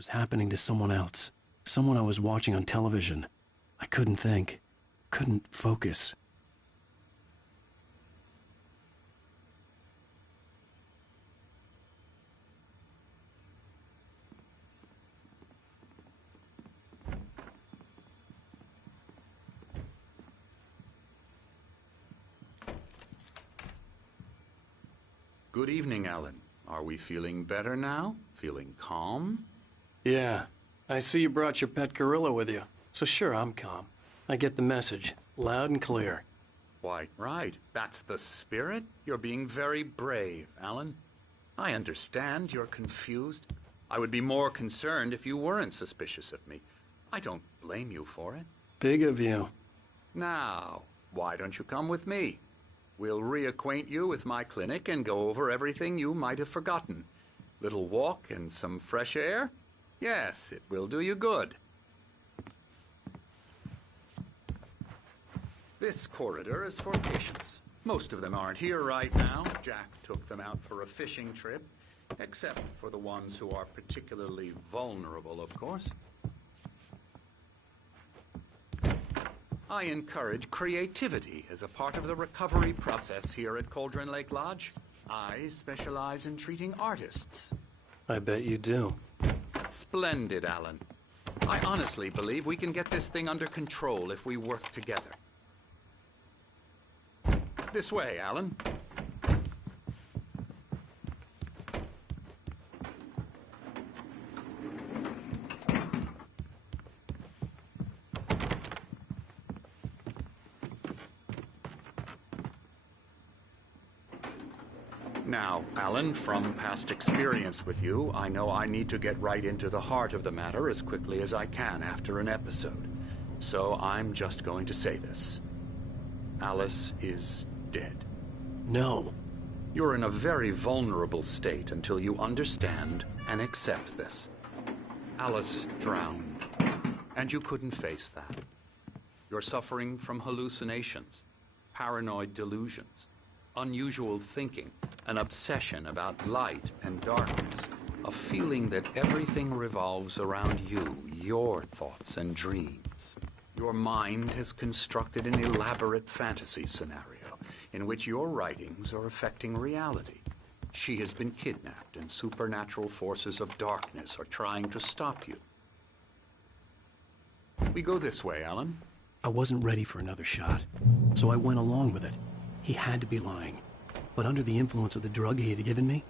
was happening to someone else. Someone I was watching on television. I couldn't think. Couldn't focus. Good evening, Alan. Are we feeling better now? Feeling calm? Yeah. I see you brought your pet gorilla with you. So sure, I'm calm. I get the message. Loud and clear. Why, right. That's the spirit. You're being very brave, Alan. I understand you're confused. I would be more concerned if you weren't suspicious of me. I don't blame you for it. Big of you. Now, why don't you come with me? We'll reacquaint you with my clinic and go over everything you might have forgotten. Little walk and some fresh air? Yes, it will do you good. This corridor is for patients. Most of them aren't here right now. Jack took them out for a fishing trip, except for the ones who are particularly vulnerable, of course. I encourage creativity as a part of the recovery process here at Cauldron Lake Lodge. I specialize in treating artists. I bet you do. Splendid, Alan. I honestly believe we can get this thing under control if we work together. This way, Alan. Now, Alan, from past experience with you, I know I need to get right into the heart of the matter as quickly as I can after an episode. So I'm just going to say this. Alice is dead. No. You're in a very vulnerable state until you understand and accept this. Alice drowned, and you couldn't face that. You're suffering from hallucinations, paranoid delusions, unusual thinking, an obsession about light and darkness, a feeling that everything revolves around you, your thoughts and dreams. Your mind has constructed an elaborate fantasy scenario in which your writings are affecting reality. She has been kidnapped, and supernatural forces of darkness are trying to stop you. We go this way, Alan. I wasn't ready for another shot, so I went along with it. He had to be lying. But under the influence of the drug he had given me,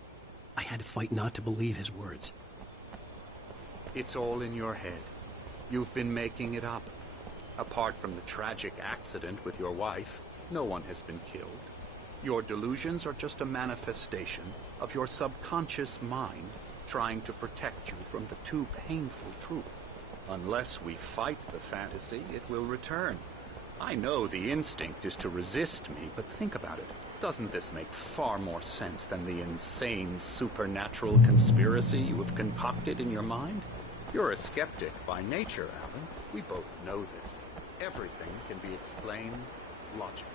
I had to fight not to believe his words. It's all in your head. You've been making it up. Apart from the tragic accident with your wife, no one has been killed. Your delusions are just a manifestation of your subconscious mind trying to protect you from the too painful truth. Unless we fight the fantasy, it will return. I know the instinct is to resist me, but think about it. Doesn't this make far more sense than the insane supernatural conspiracy you have concocted in your mind? You're a skeptic by nature, Alan. We both know this. Everything can be explained logically.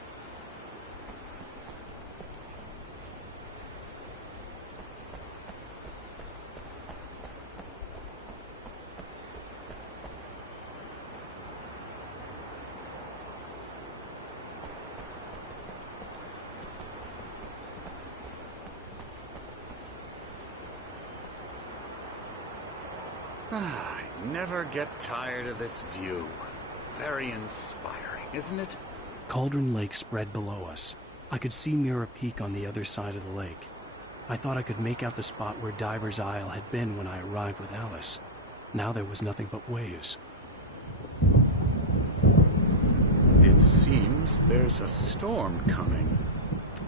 I never get tired of this view. Very inspiring, isn't it? Cauldron Lake spread below us. I could see Mirror Peak on the other side of the lake. I thought I could make out the spot where Diver's Isle had been when I arrived with Alice. Now there was nothing but waves. It seems there's a storm coming.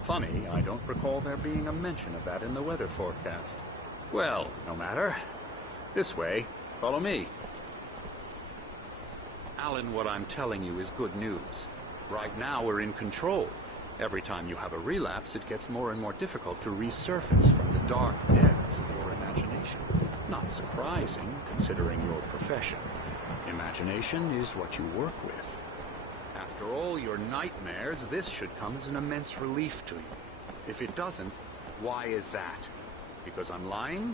Funny, I don't recall there being a mention of that in the weather forecast. Well, no matter. This way. Follow me. Alan, what I'm telling you is good news. Right now, we're in control. Every time you have a relapse, it gets more and more difficult to resurface from the dark depths of your imagination. Not surprising, considering your profession. Imagination is what you work with. After all your nightmares, this should come as an immense relief to you. If it doesn't, why is that? Because I'm lying?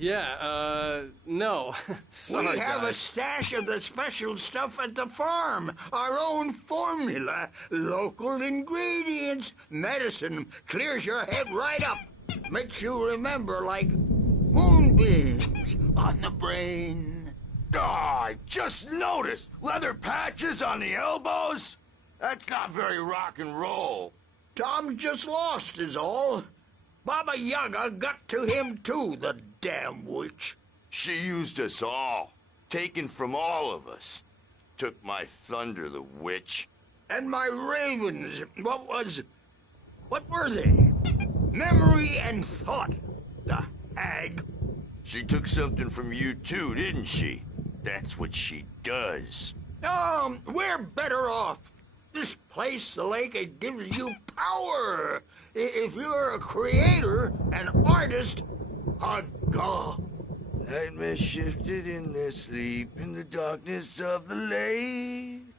Yeah, no. Sorry, We have a guys. stash of the special stuff at the farm. Our own formula. Local ingredients. Medicine clears your head right up. Makes you remember like moonbeams on the brain. Oh, I just noticed! Leather patches on the elbows? That's not very rock and roll. Tom just lost is all. Baba Yaga got to him too, the damn witch. She used us all. Taken from all of us. Took my thunder, the witch. And my ravens, what were they? Memory and thought, the hag. She took something from you too, didn't she? That's what she does. We're better off. This place, the lake, it gives you power. If you're a creator, an artist, a god. Nightmare shifted in their sleep in the darkness of the lake.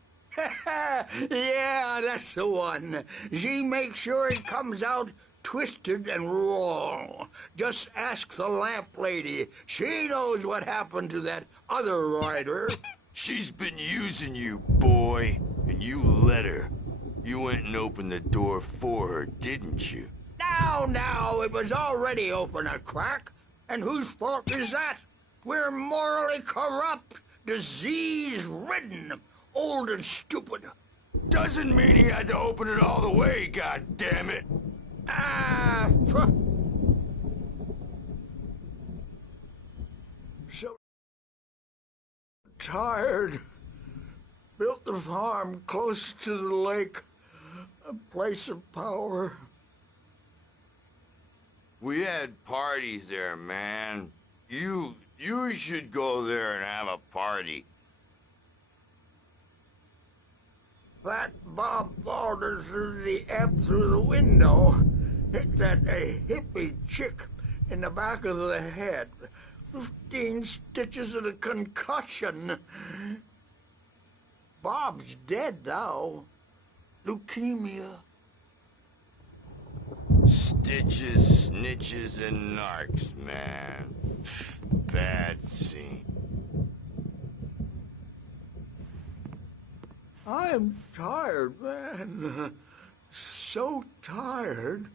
Yeah, that's the one. She makes sure it comes out twisted and raw. Just ask the lamp lady. She knows what happened to that other writer. She's been using you, boy, and you let her. You went and opened the door for her, didn't you? Now, it was already open a crack. And whose fault is that? We're morally corrupt, disease-ridden, old and stupid. Doesn't mean he had to open it all the way, goddammit. So tired. Built the farm close to the lake, a place of power. We had parties there, man. You should go there and have a party. That Bob Balder threw the amp through the window, hit that hippie chick in the back of the head. 15 stitches and a concussion. Bob's dead now. Leukemia. Stitches, snitches, and narcs, man. Bad scene. I'm tired, man. So tired.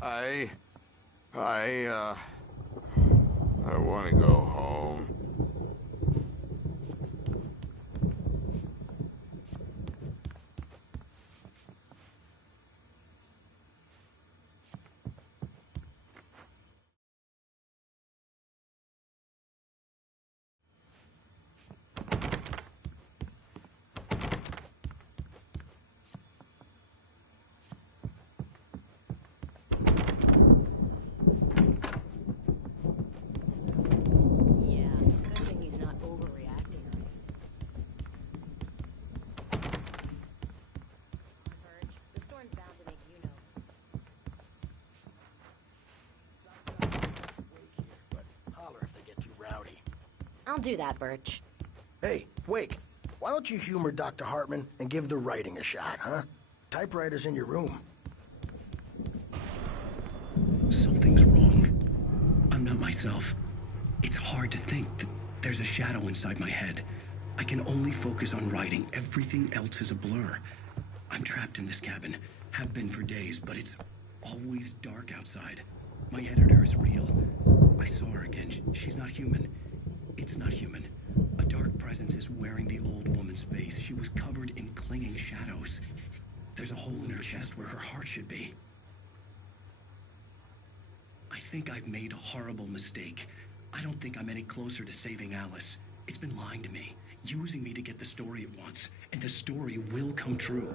I want to go home. I'll do that, Birch. Hey, Wake, why don't you humor Dr. Hartman and give the writing a shot, huh? Typewriter's in your room. Something's wrong. I'm not myself. It's hard to think that there's a shadow inside my head. I can only focus on writing. Everything else is a blur. I'm trapped in this cabin. Have been for days, but it's always dark outside. My editor is real. I saw her again. She's not human. It's not human. A dark presence is wearing the old woman's face. She was covered in clinging shadows. There's a hole in her chest where her heart should be. I think I've made a horrible mistake. I don't think I'm any closer to saving Alice. It's been lying to me, using me to get the story it wants, and the story will come true.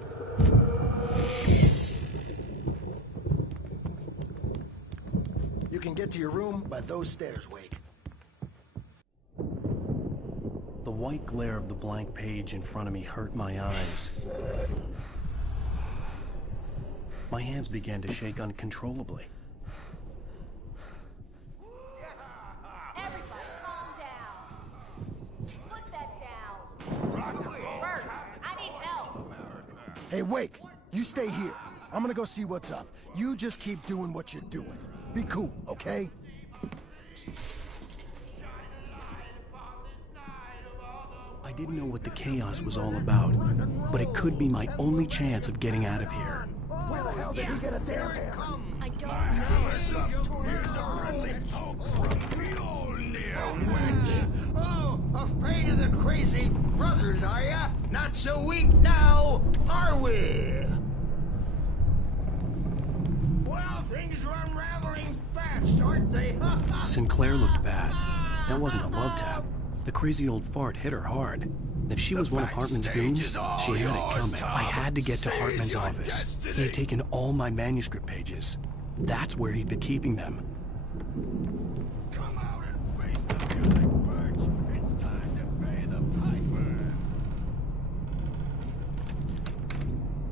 You can get to your room by those stairs, Wake. The white glare of the blank page in front of me hurt my eyes. My hands began to shake uncontrollably. Everybody calm down. Put that down. Bert, I need help. Hey, Wake, you stay here. I'm gonna go see what's up. You just keep doing what you're doing. Be cool, okay? I didn't know what the chaos was all about, but it could be my only chance of getting out of here. Where the hell did he get a damn hammer? I don't know. Here's a friendly poke from Mjolnir. Oh, afraid of the crazy brothers, are ya? Not so weak now, are we? Well, things are unraveling fast, aren't they? Sinclair looked bad. That wasn't a love tap. The crazy old fart hit her hard. If she was one of Hartman's goons, she had it coming. I had to get to Hartman's office. He had taken all my manuscript pages. That's where he'd been keeping them. Come out and face the music, Birch. It's time to pay the piper.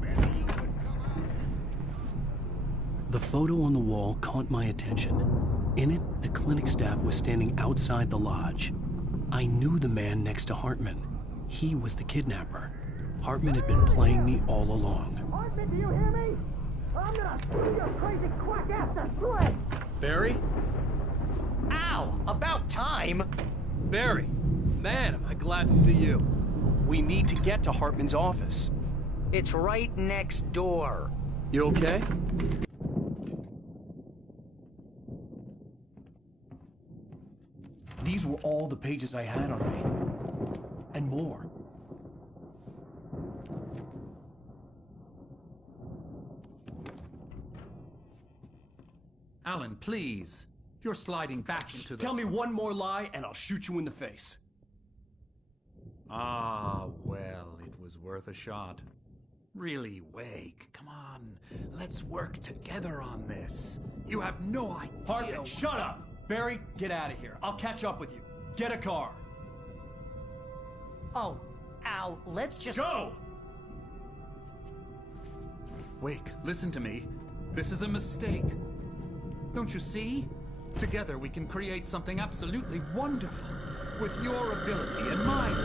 Maybe you could come out. The photo on the wall caught my attention. In it, the clinic staff was standing outside the lodge. I knew the man next to Hartman. He was the kidnapper. Hartman had been playing me all along. Hartman, do you hear me? I'm gonna shoot your crazy quack ass to shreds! Barry? Ow! About time! Barry! Man, am I glad to see you. We need to get to Hartman's office. It's right next door. You okay? These were all the pages I had on me. And more. Alan, please. You're sliding back into the... Tell me one more lie and I'll shoot you in the face. Ah, well, it was worth a shot. Really, Wake, come on. Let's work together on this. You have no idea... Hartman, shut up! Barry, get out of here. I'll catch up with you. Get a car. Oh, Al, let's just... Go! Wake, listen to me. This is a mistake. Don't you see? Together we can create something absolutely wonderful. With your ability and mine.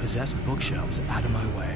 Possessed bookshelves out of my way.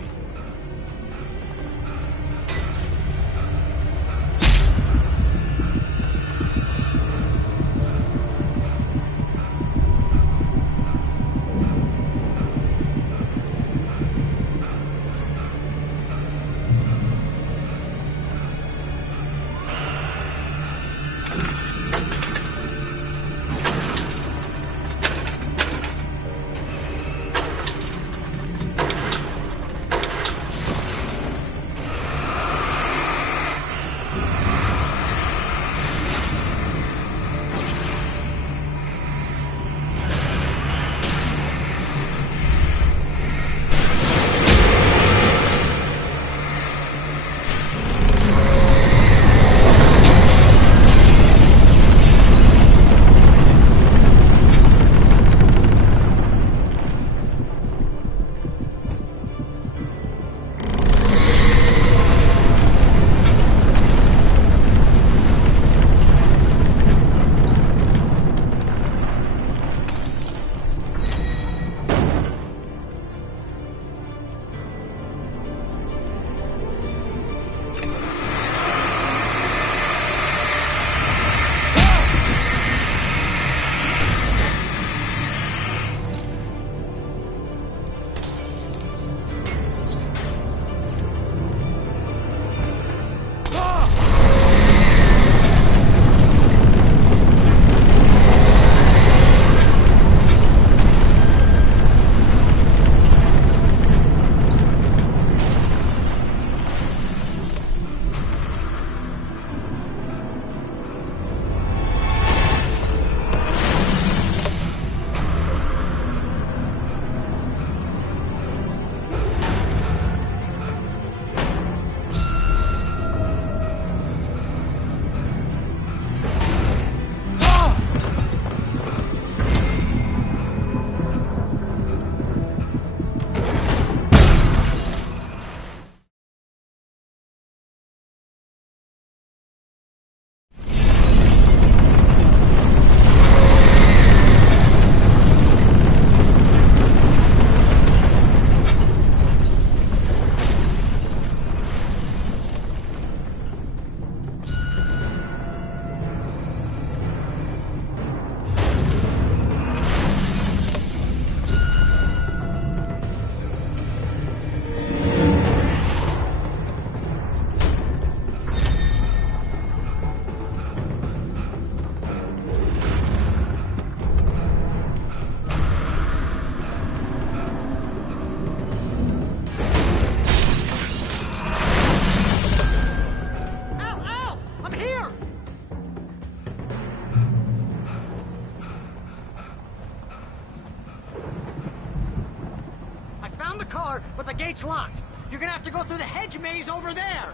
gate's locked. You're gonna have to go through the hedge maze over there.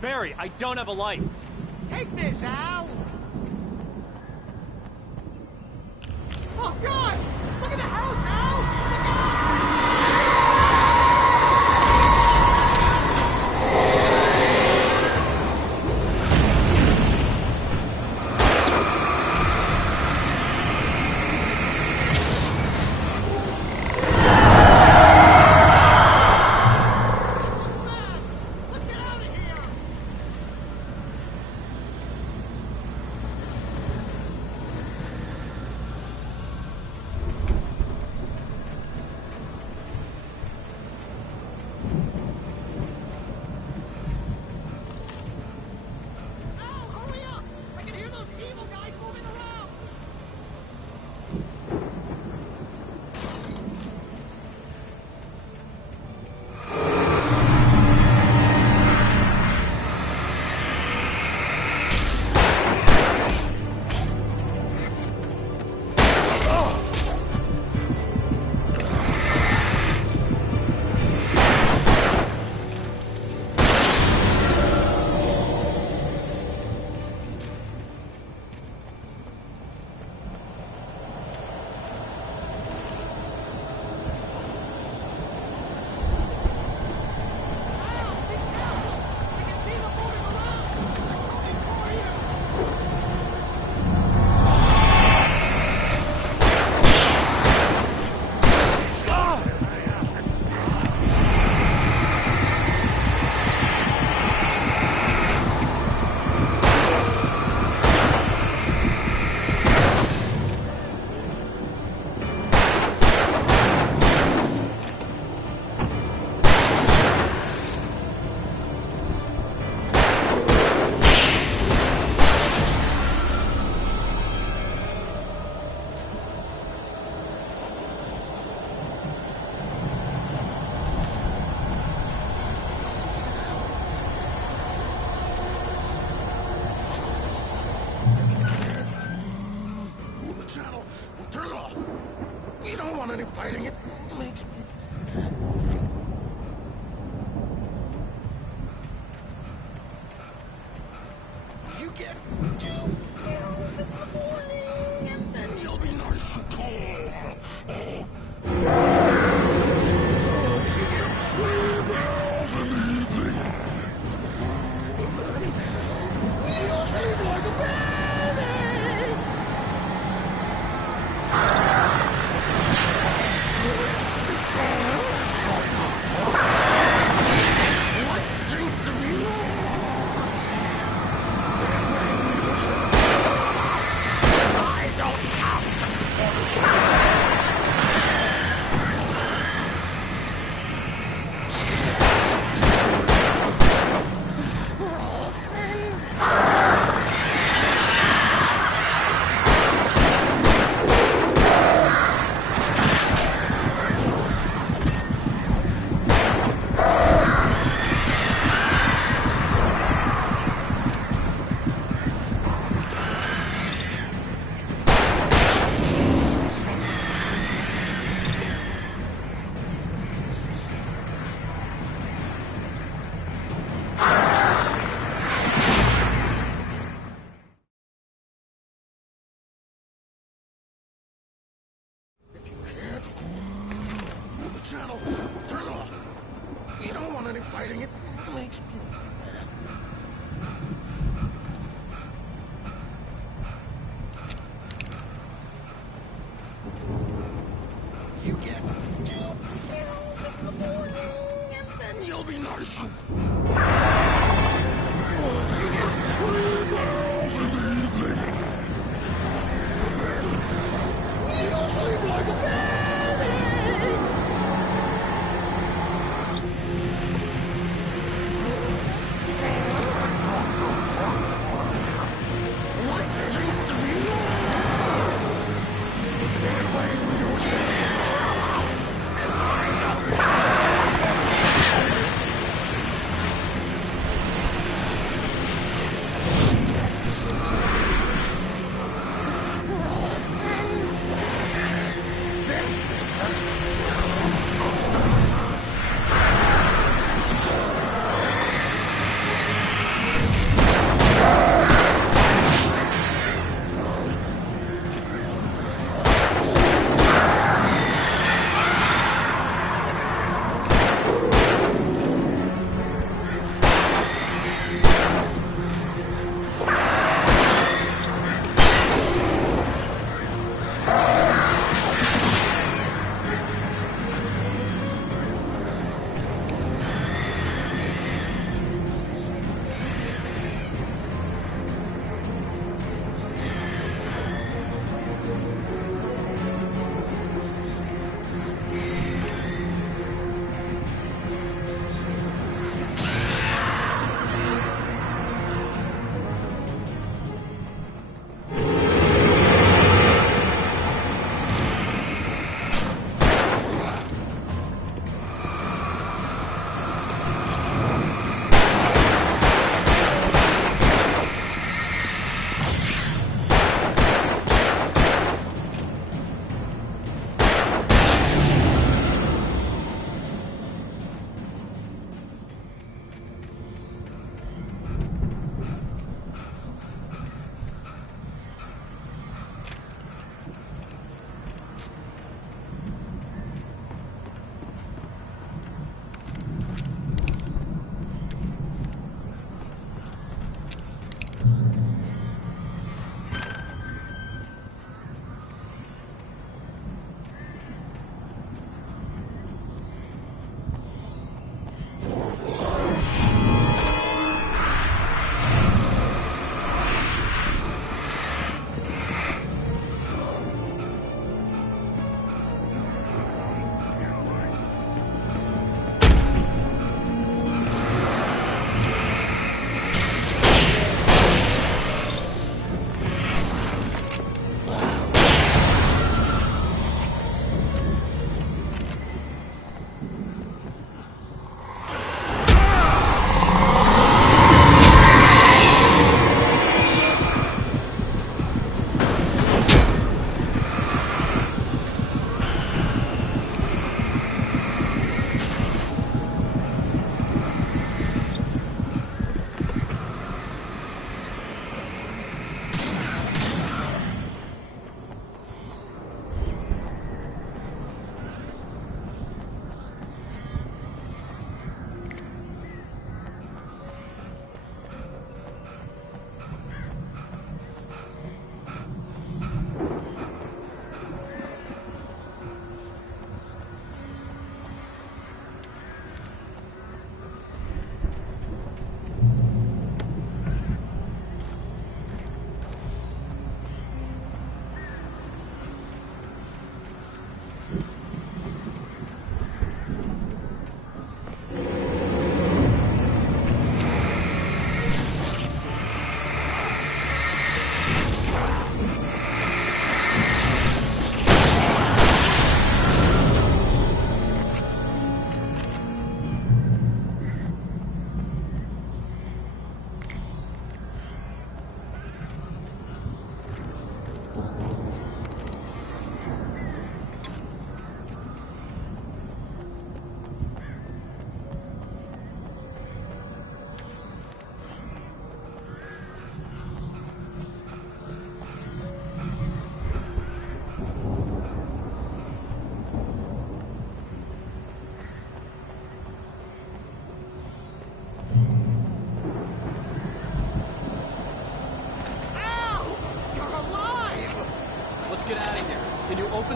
Barry, I don't have a light. Take this, Al. Oh, God! Look at the house, Al! Look at... Fighting it makes me... You get 2 pills in the morning, and then you'll be nice and calm. You get 3 pills in the evening. You'll sleep like a baby. Channel, turn it off. You don't want any fighting. It makes me... You get 2 pills in the morning, and then you'll be nice. You get 3 pills in the evening. You'll sleep like a baby. This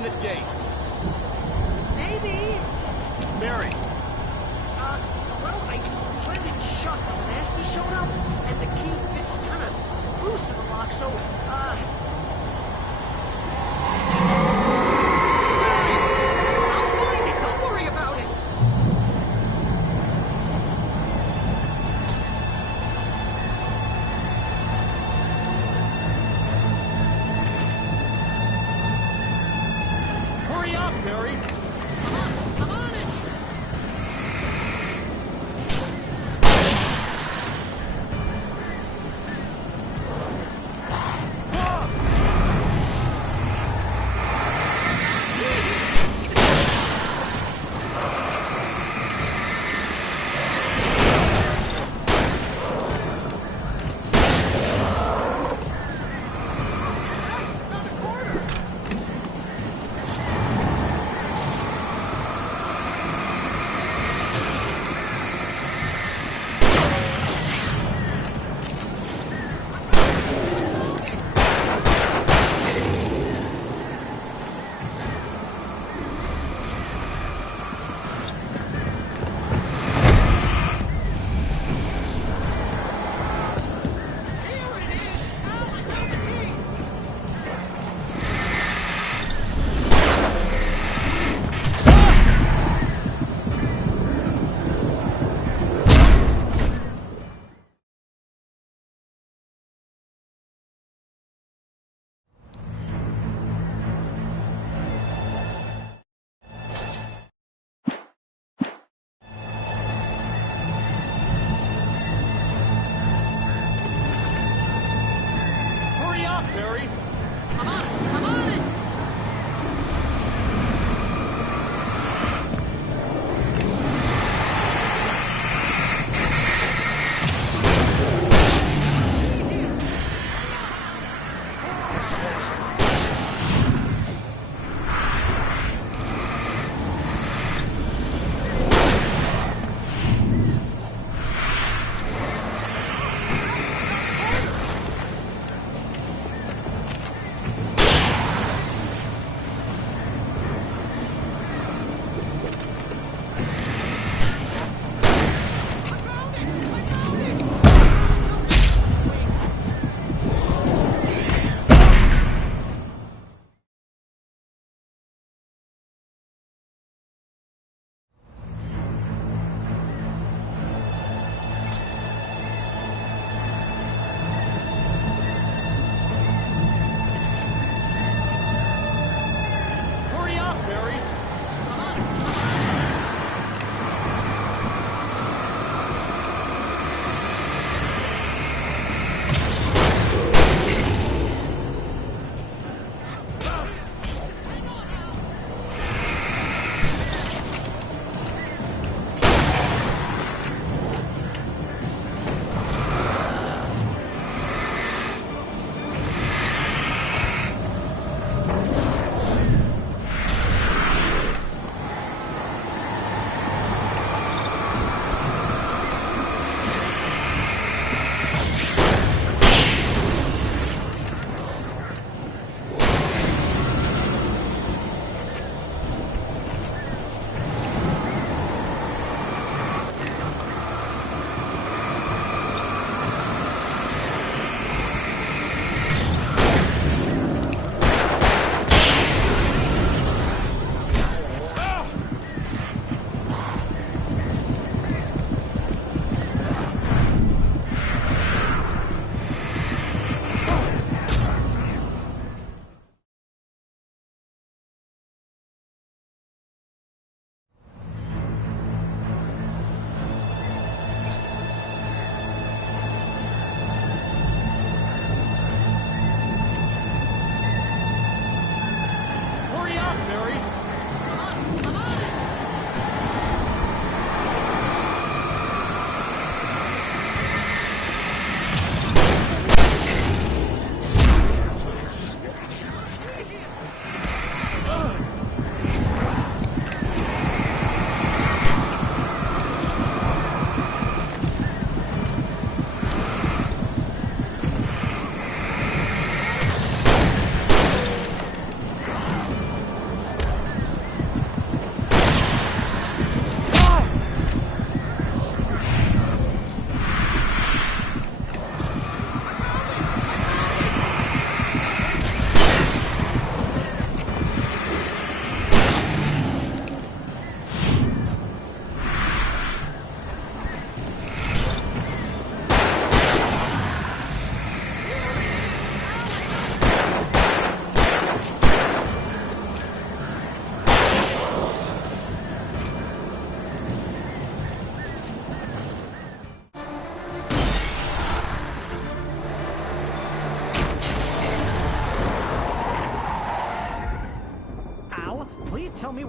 open this gate? Maybe. Mary. Well, I slammed it shut when Nasty showed up, and the key fits kind of loose in the lock, so, I'll find it. Don't worry about it. Hurry up, Mary. I'm on it. Hurry up, Mary. I'm on it. I'm on it.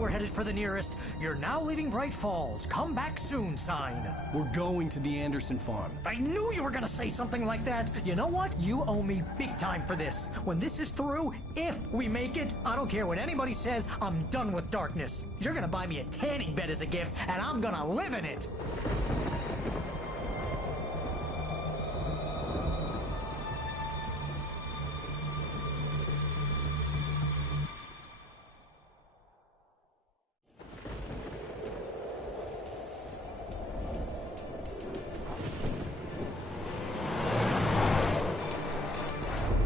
we're headed for the nearest "You're now leaving Bright Falls. Come back soon" sign. We're going to the Anderson farm. I knew you were gonna say something like that. You know what? You owe me big time for this. When this is through, if we make it, I don't care what anybody says, I'm done with darkness. You're gonna buy me a tanning bed as a gift, and I'm gonna live in it.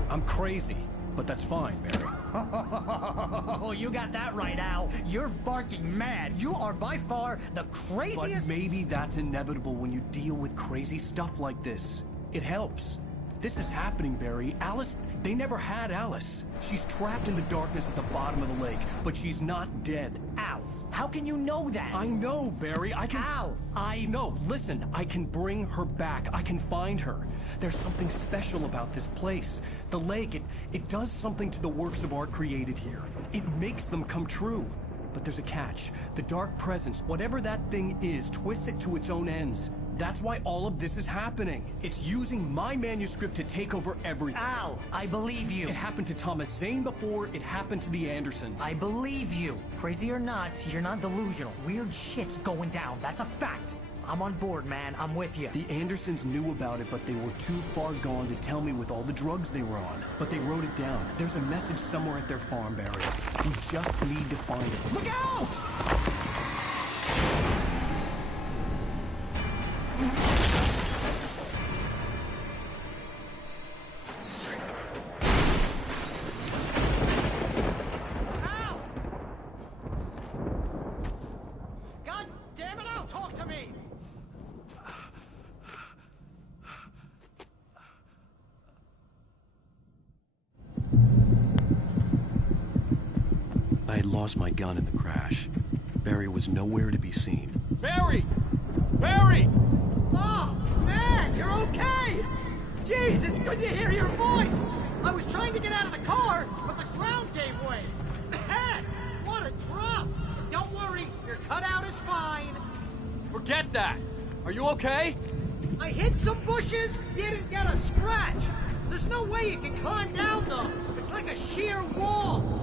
I'm crazy, but that's fine, Barry. Oh, you got that right, Al. You're barking mad. You are by far the craziest... But maybe that's inevitable when you deal with crazy stuff like this. It helps. This is happening, Barry. Alice, they never had Alice. She's trapped in the darkness at the bottom of the lake, but she's not dead. Al, how can you know that? I know, Barry. I can... Al, No, listen. I can bring her back. I can find her. There's something special about this place. The lake, it does something to the works of art created here. It makes them come true. But there's a catch. The dark presence, whatever that thing is, twists it to its own ends. That's why all of this is happening. It's using my manuscript to take over everything. Al, I believe you. It happened to Thomas Zane before, it happened to the Andersons. I believe you. Crazy or not, you're not delusional. Weird shit's going down. That's a fact. I'm on board, man. I'm with you. The Andersons knew about it, but they were too far gone to tell me with all the drugs they were on. But they wrote it down. There's a message somewhere at their farm, Barry. We just need to find it. Look out! Al! God damn it, Al, talk to me! I had lost my gun in the crash. Barry was nowhere to be seen. Barry! Barry! Oh, man, you're okay! Jeez, it's good to hear your voice! I was trying to get out of the car, but the ground gave way. Man, what a drop! Don't worry, your cutout is fine. Forget that! Are you okay? I hit some bushes, didn't get a scratch. There's no way you can climb down, though. It's like a sheer wall.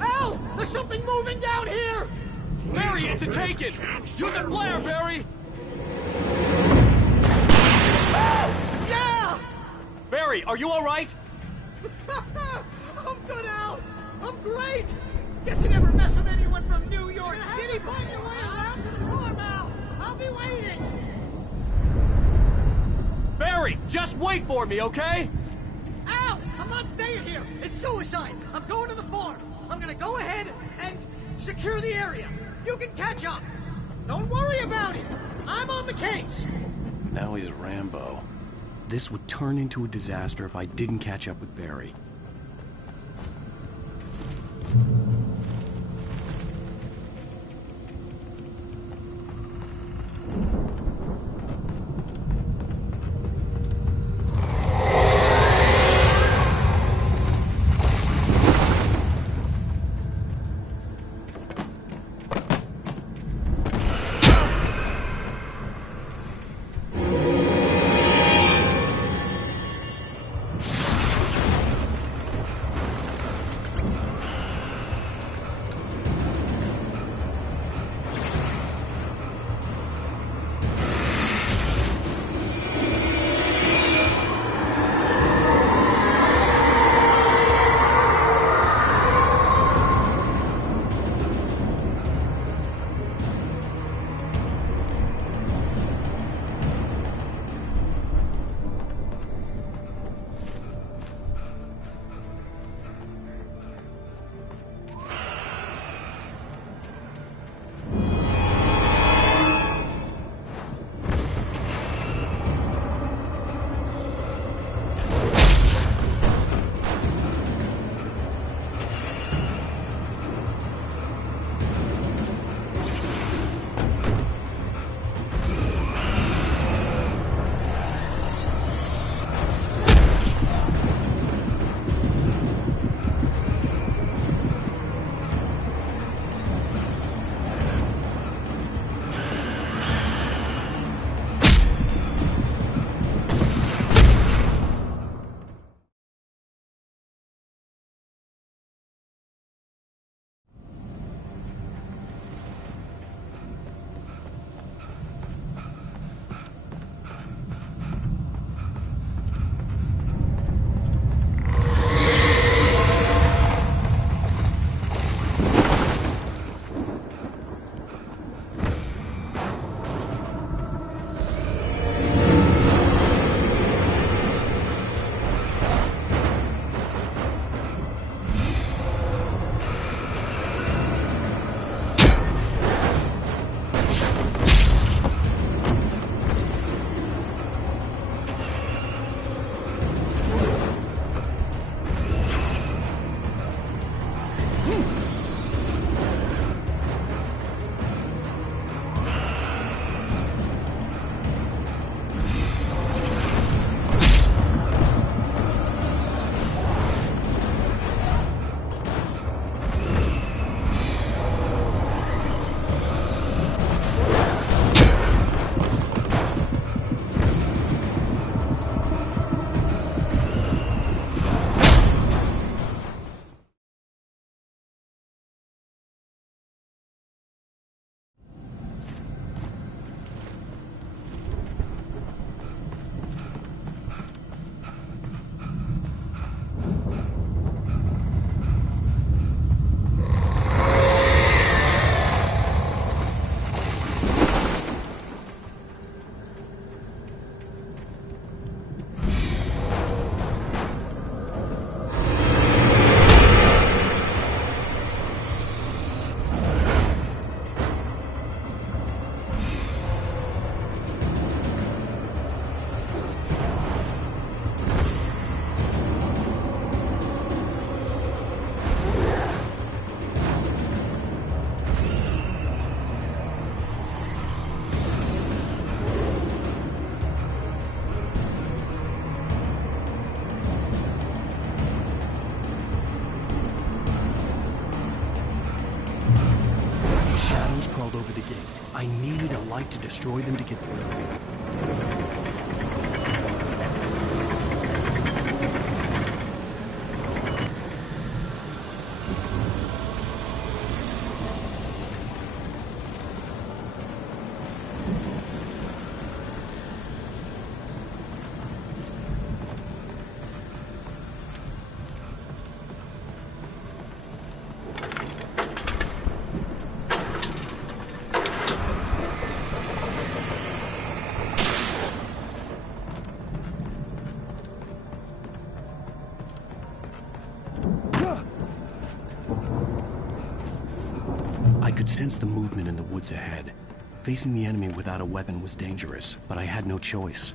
Al! There's something moving down here! Barry, it's a taken! Use a flare, Barry! Oh! Yeah! Barry, are you alright? I'm good, Al! I'm great! Guess you never mess with anyone from New York City. Find your way around to the farm, Al! I'll be waiting! Barry, just wait for me, okay? Al! I'm not staying here! It's suicide! I'm going to the farm! I'm gonna go ahead and secure the area. You can catch up. Don't worry about it. I'm on the case. Now he's Rambo. This would turn into a disaster if I didn't catch up with Barry. I needed a light to destroy them to get through. I could sense the movement in the woods ahead. Facing the enemy without a weapon was dangerous, but I had no choice.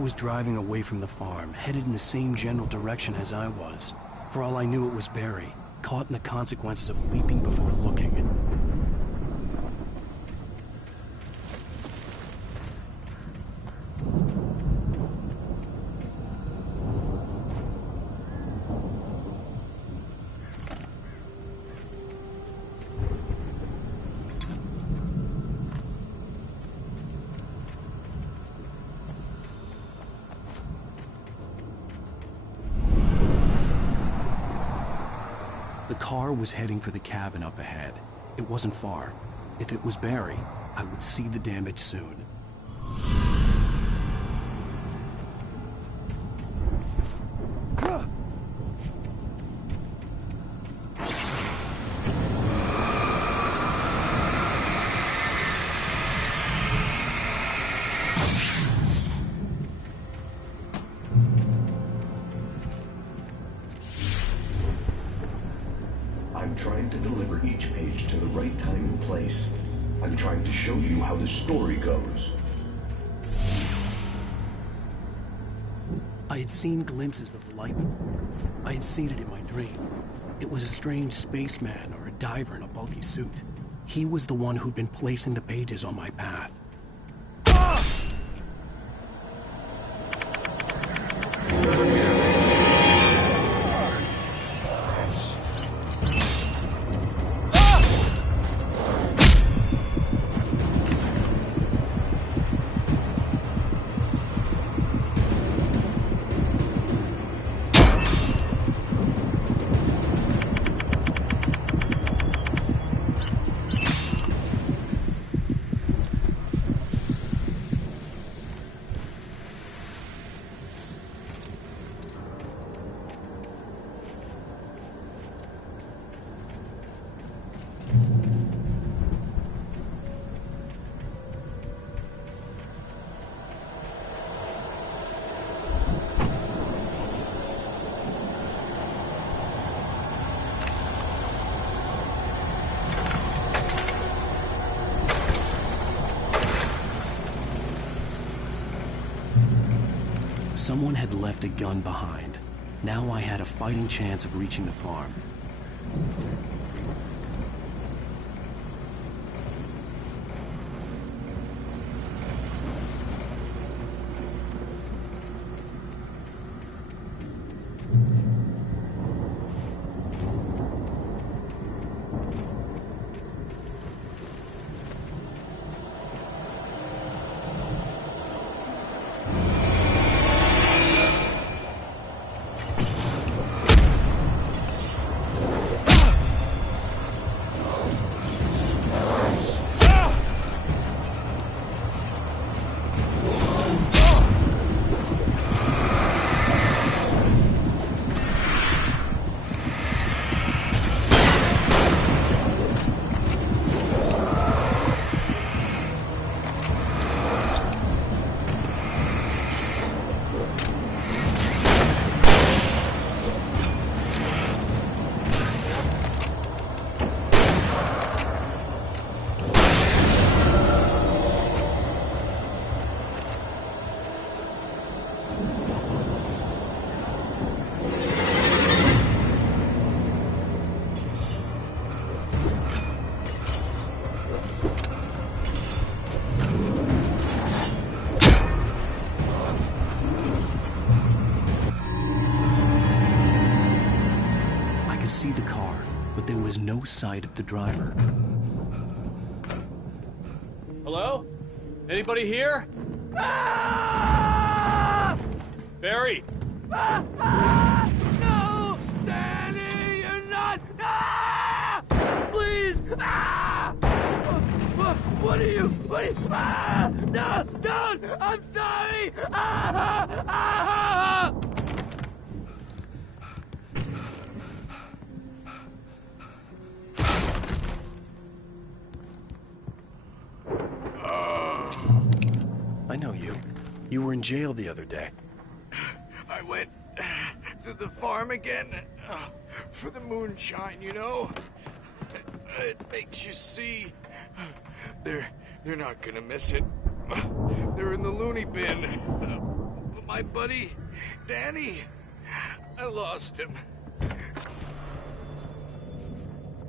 Was driving away from the farm, headed in the same general direction as I was. For all I knew, it was Barry, caught in the consequences of leaping before looking. The car was heading for the cabin up ahead. It wasn't far. If it was Barry, I would see the damage soon. I'm trying to deliver each page to the right time and place. I'm trying to show you how the story goes. I had seen glimpses of the light before. I had seen it in my dream. It was a strange spaceman or a diver in a bulky suit. He was the one who'd been placing the pages on my path. Someone had left a gun behind. Now I had a fighting chance of reaching the farm. see the car, but there was no sight of the driver. Hello? Anybody here? Barry! No! Danny, you're not! Please! What are you? No! Don't! I'm sorry! I know you. You were in jail the other day. I went to the farm again for the moonshine, you know? It makes you see. They're not gonna miss it. They're in the loony bin. But my buddy, Danny, I lost him.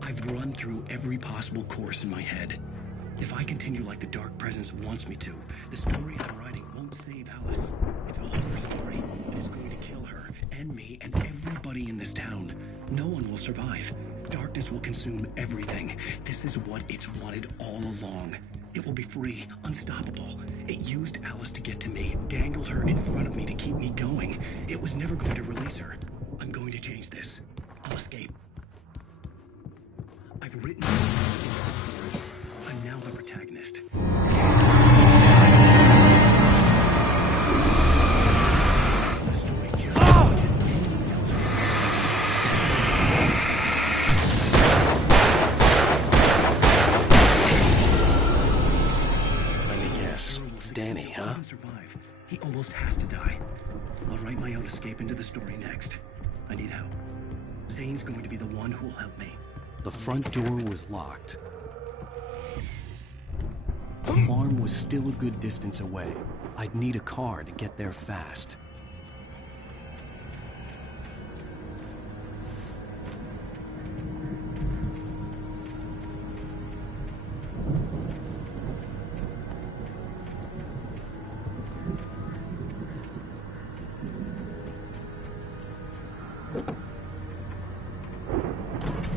I've run through every possible course in my head. If I continue like the Dark Presence wants me to, the story I'm writing won't save Alice. It's a horror story, and it's going to kill her, and me, and everybody in this town. No one will survive. Darkness will consume everything. This is what it's wanted all along. It will be free, unstoppable. It used Alice to get to me, dangled her in front of me to keep me going. It was never going to release her. I'm going to change this. I'll escape. I've written... I'm now the protagonist. Let me guess. Danny, huh? Survive. He almost has to die. I'll write my own escape into the story next. I need help. Zane's going to be the one who'll help me. The front door was locked. The farm was still a good distance away. I'd need a car to get there fast.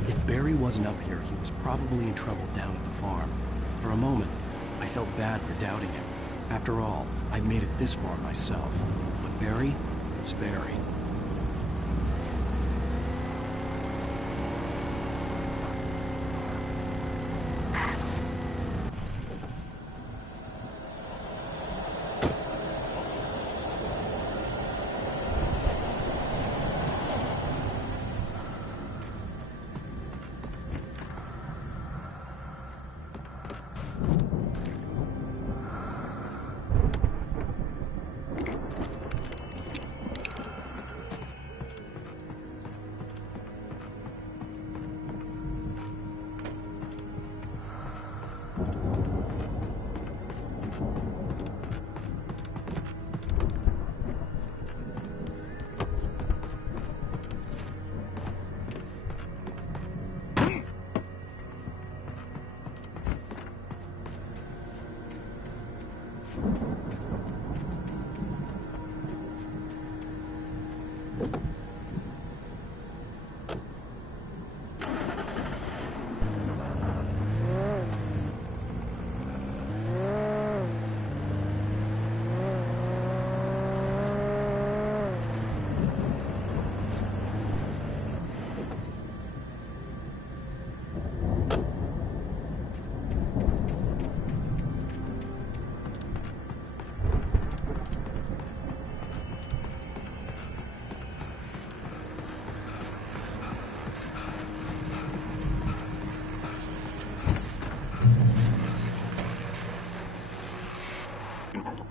If Barry wasn't up here, he was probably in trouble down at the farm. For a moment, I felt bad for doubting him. After all, I'd made it this far myself. But Barry was Barry.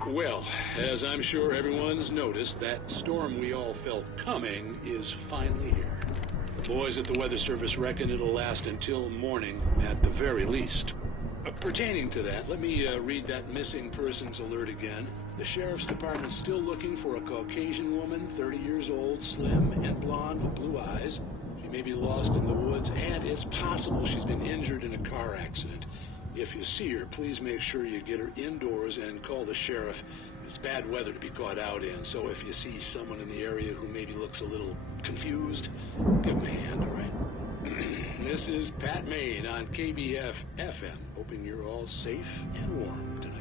Well, as I'm sure everyone's noticed, that storm we all felt coming is finally here. The boys at the Weather Service reckon it'll last until morning at the very least. Pertaining to that, let me read that missing persons alert again. The Sheriff's Department's still looking for a Caucasian woman, 30 years old, slim and blonde with blue eyes. She may be lost in the woods, and it's possible she's been injured in a car accident. If you see her, please make sure you get her indoors and call the sheriff. It's bad weather to be caught out in, so if you see someone in the area who maybe looks a little confused, give them a hand, all right? This is Pat Maine on KBF FM, hoping you're all safe and warm tonight.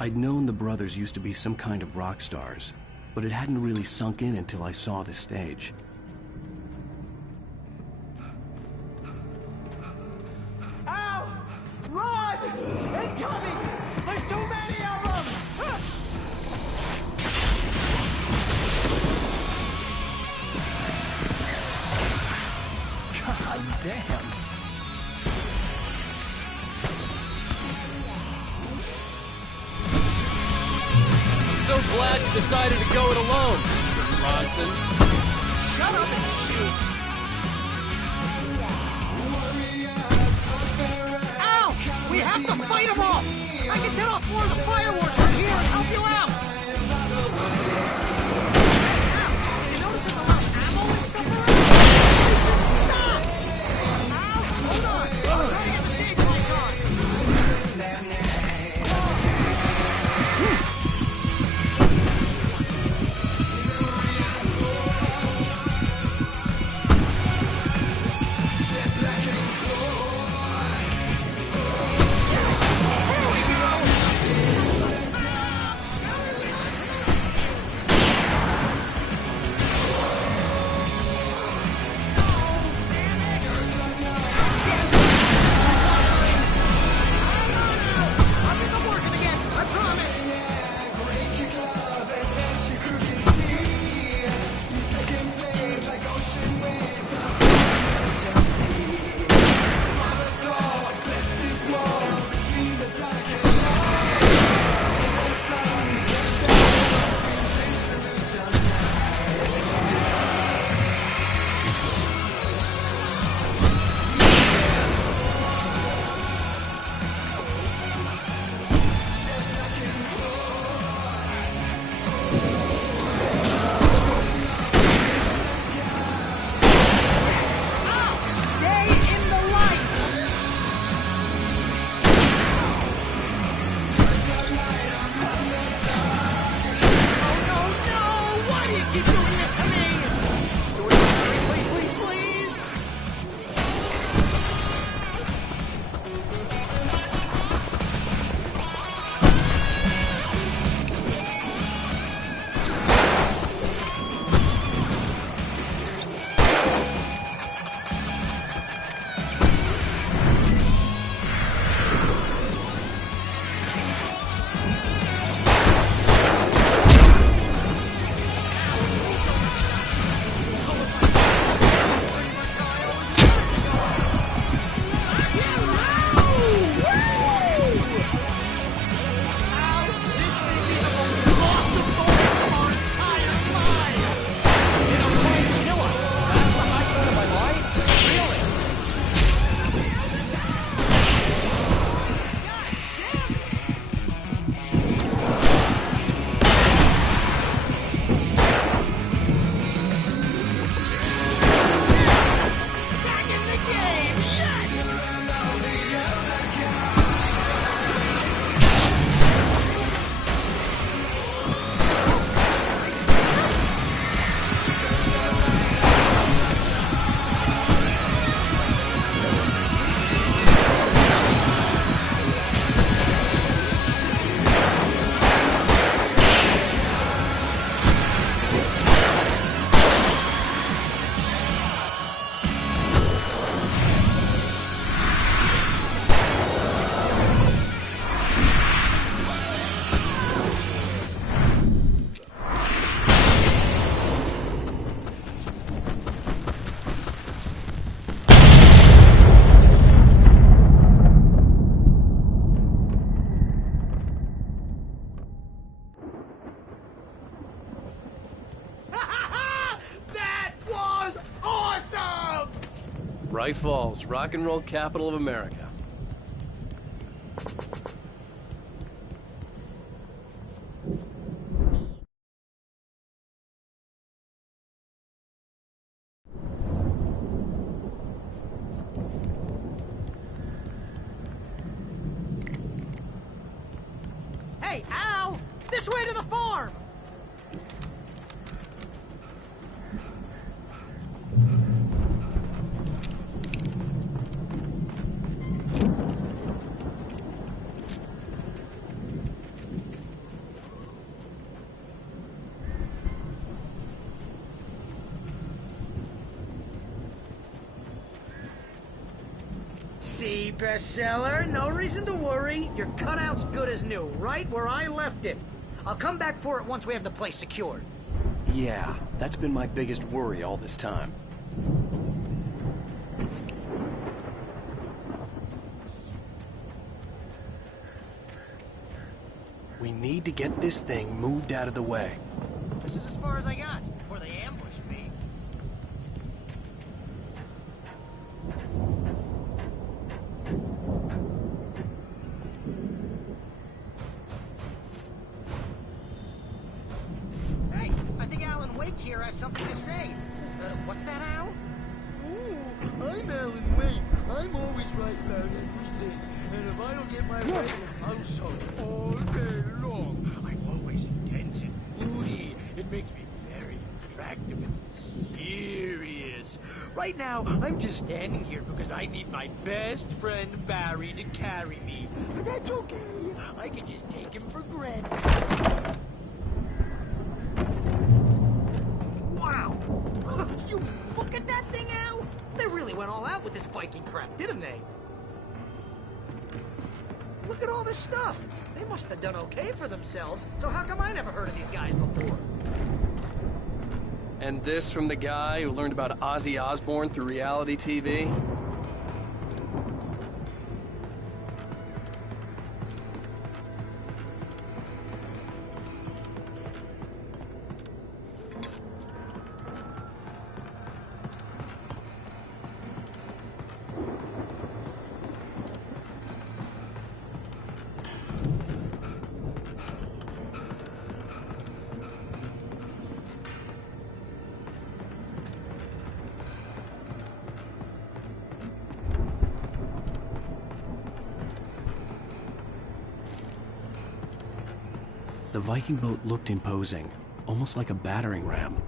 I'd known the brothers used to be some kind of rock stars, but it hadn't really sunk in until I saw the stage. Ow! Run! Incoming! There's too many of them! God damn! So glad you decided to go it alone, Mr. Bronson. Shut up and shoot! Ow! We have to fight them off! I can set off more of the fireworks from here and help you out! Ow! Did you notice there's a lot of ammo and stuff around? Stop! Ow! Hold on! I'm trying to get the stage lights on! Bright Falls, rock and roll capital of America. Hey, Al! This way to the farm! See, bestseller, no reason to worry. Your cutout's good as new, right where I left it. I'll come back for it once we have the place secured. Yeah, that's been my biggest worry all this time. We need to get this thing moved out of the way. This is as far as I got before they ambushed me. Hey, I think Alan Wake here has something to say. What's that, Al? Oh, I'm Alan Wake. I'm always right about everything. And if I don't get my way, I'll shout all day long. I'm always intense and moody. It makes me very attractive and mysterious. Right now, I'm just standing here because I need my best friend Barry to carry me. But that's okay. I can just take him for granted. Wow! You look at that thing, Al! They really went all out with this Viking crap, didn't they? Look at all this stuff. They must have done okay for themselves, so how come I never heard of these guys before? And this from the guy who learned about Ozzy Osbourne through reality TV? The Viking boat looked imposing, almost like a battering ram.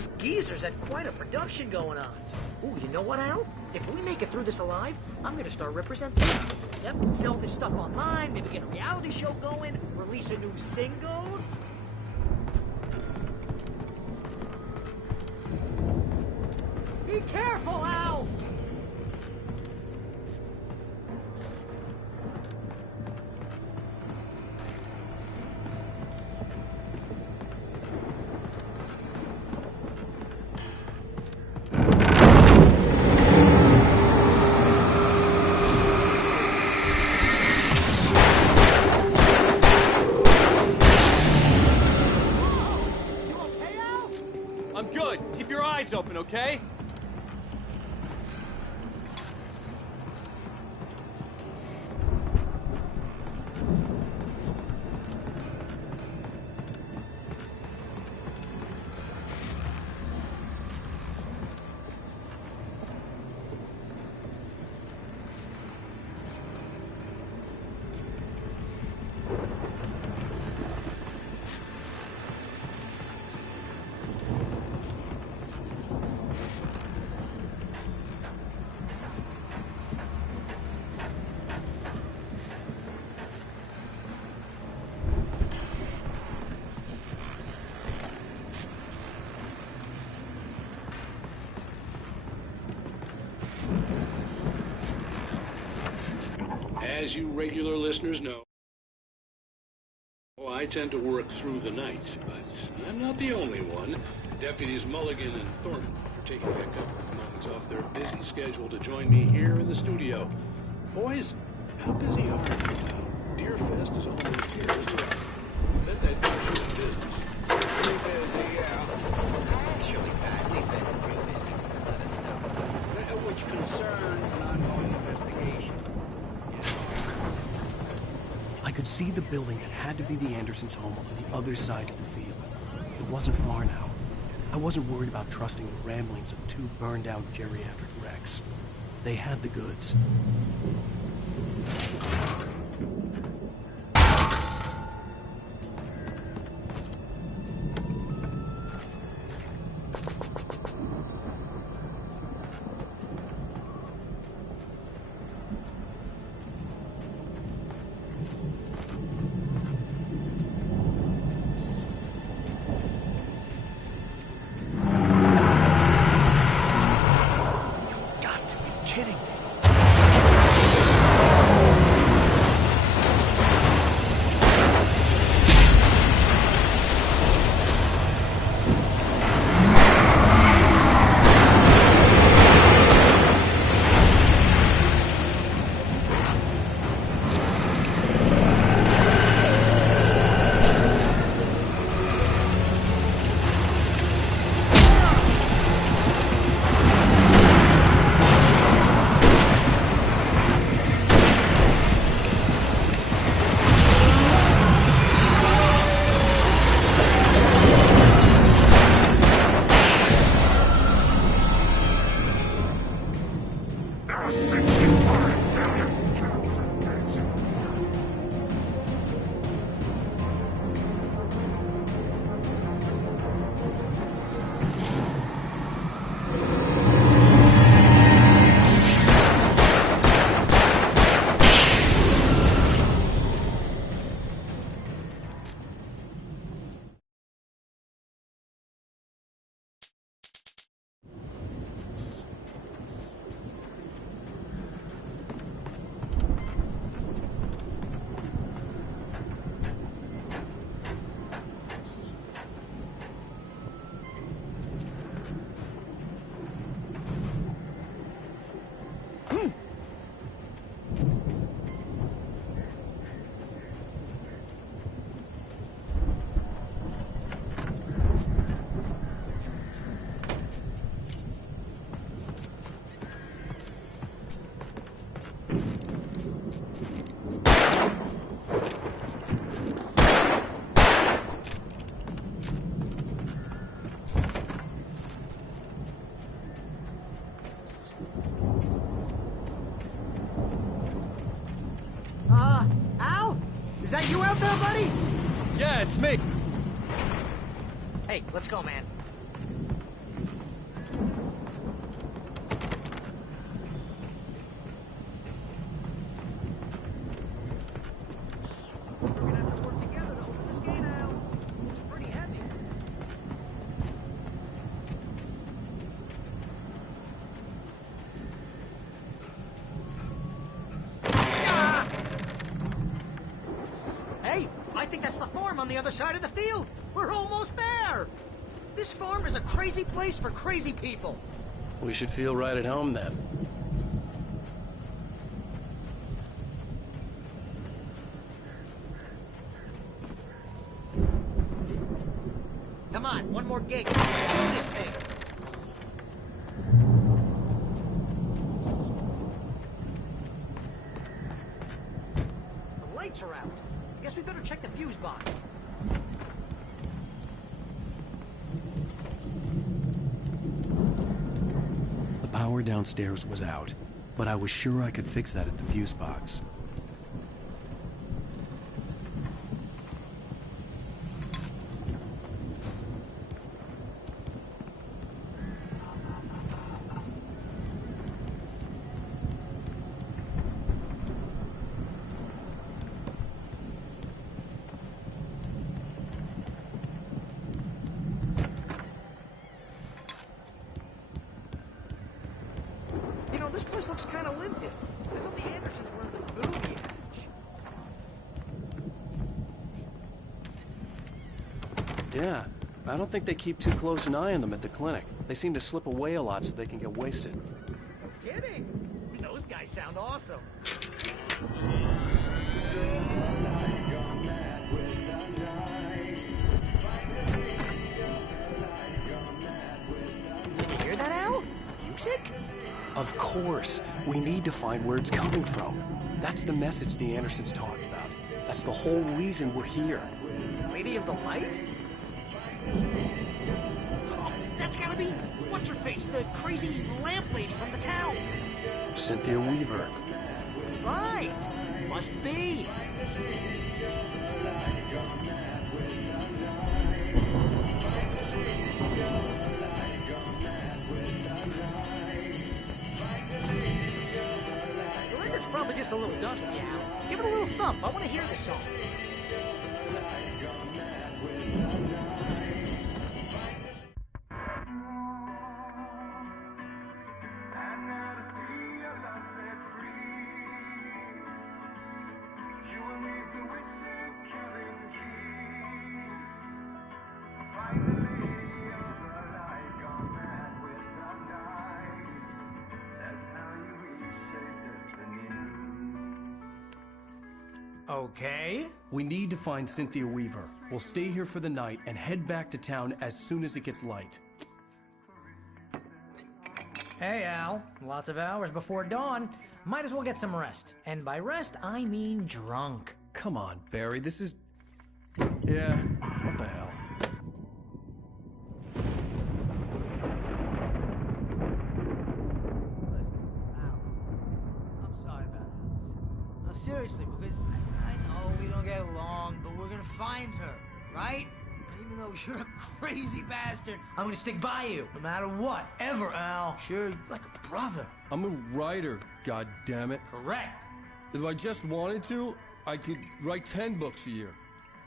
Those geezers had quite a production going on. Ooh, you know what, Al? If we make it through this alive, I'm gonna start representing. Yep, sell this stuff online, maybe get a reality show going, release a new single. Be careful, Al! I'm good. Keep your eyes open, okay? As you regular listeners know, I tend to work through the night, but I'm not the only one. Deputies Mulligan and Thornton are taking a couple of moments off their busy schedule to join me here in the studio. Boys, how busy are you? Deerfest is almost here as well. Bet that puts you in business. Pretty busy, yeah. Actually, Pat, we've been real busy with a lot of stuff, which concerns an ongoing investigation. I could see the building that had to be the Andersons' home on the other side of the field. It wasn't far now. I wasn't worried about trusting the ramblings of two burned-out geriatric wrecks. They had the goods. Al? Is that you out there, buddy? Yeah, it's me. Hey, let's go, man. the other side of the field. We're almost there. This farm is a crazy place for crazy people. We should feel right at home then. Come on, one more gig. Do this thing. The lights are out. I guess we better check the fuse box. The power downstairs was out, but I was sure I could fix that at the fuse box. You know, this place looks kind of lived in. I thought the Andersons were in the booty edge. Yeah, I don't think they keep too close an eye on them at the clinic. They seem to slip away a lot so they can get wasted. No kidding. Those guys sound awesome. Did you hear that, Al? Music? Of course. We need to find where it's coming from. That's the message the Andersons talked about. That's the whole reason we're here. Lady of the Light? Oh, that's gotta be what's-her-face, the crazy lamp lady from the town. Cynthia Weaver. Right. Must be. The record's probably just a little dusty, Al. Give it a little thump. I want to hear this song. Okay. We need to find Cynthia Weaver. We'll stay here for the night and head back to town as soon as it gets light. Hey, Al. Lots of hours before dawn. Might as well get some rest. And by rest, I mean drunk. Come on, Barry, this is... Yeah, what the hell? I'm sorry about this. No, seriously, because I know we don't get along, but we're gonna find her, right? And even though you're a crazy bastard, I'm gonna stick by you, no matter what, ever, Al. Sure, like a brother. I'm a writer, goddammit. Correct. If I just wanted to, I could write 10 books a year.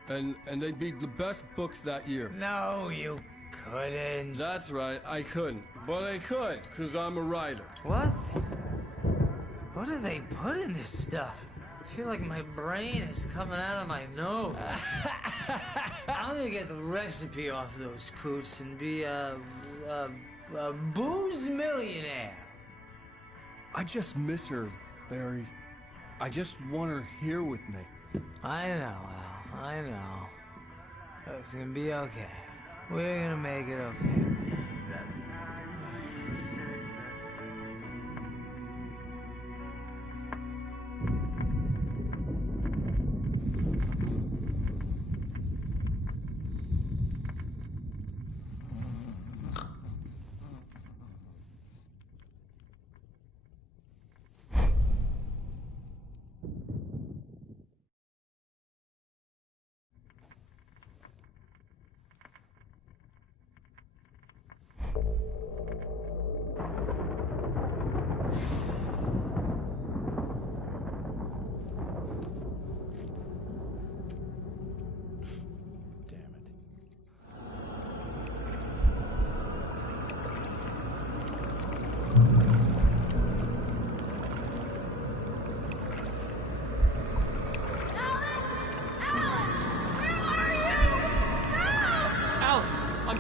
And they'd be the best books that year. No, you couldn't. That's right, I couldn't. But I could, because I'm a writer. What? What do they put in this stuff? I feel like my brain is coming out of my nose. I'm gonna get the recipe off those coots and be a booze millionaire. I just miss her, Barry. I just want her here with me. I know, Al. I know. It's gonna be okay. We're gonna make it okay.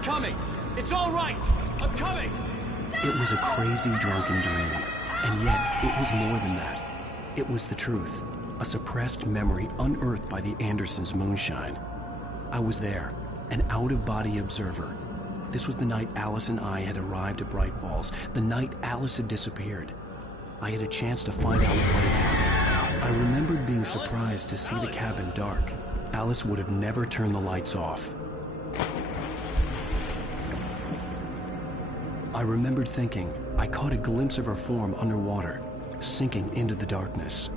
coming! It's all right! I'm coming! It was a crazy, drunken dream, and yet it was more than that. It was the truth, a suppressed memory unearthed by the Andersons' moonshine. I was there, an out-of-body observer. This was the night Alice and I had arrived at Bright Falls, the night Alice had disappeared. I had a chance to find out what had happened. I remembered being surprised to see the cabin dark. Alice would have never turned the lights off. I remembered thinking I caught a glimpse of her form underwater, sinking into the darkness.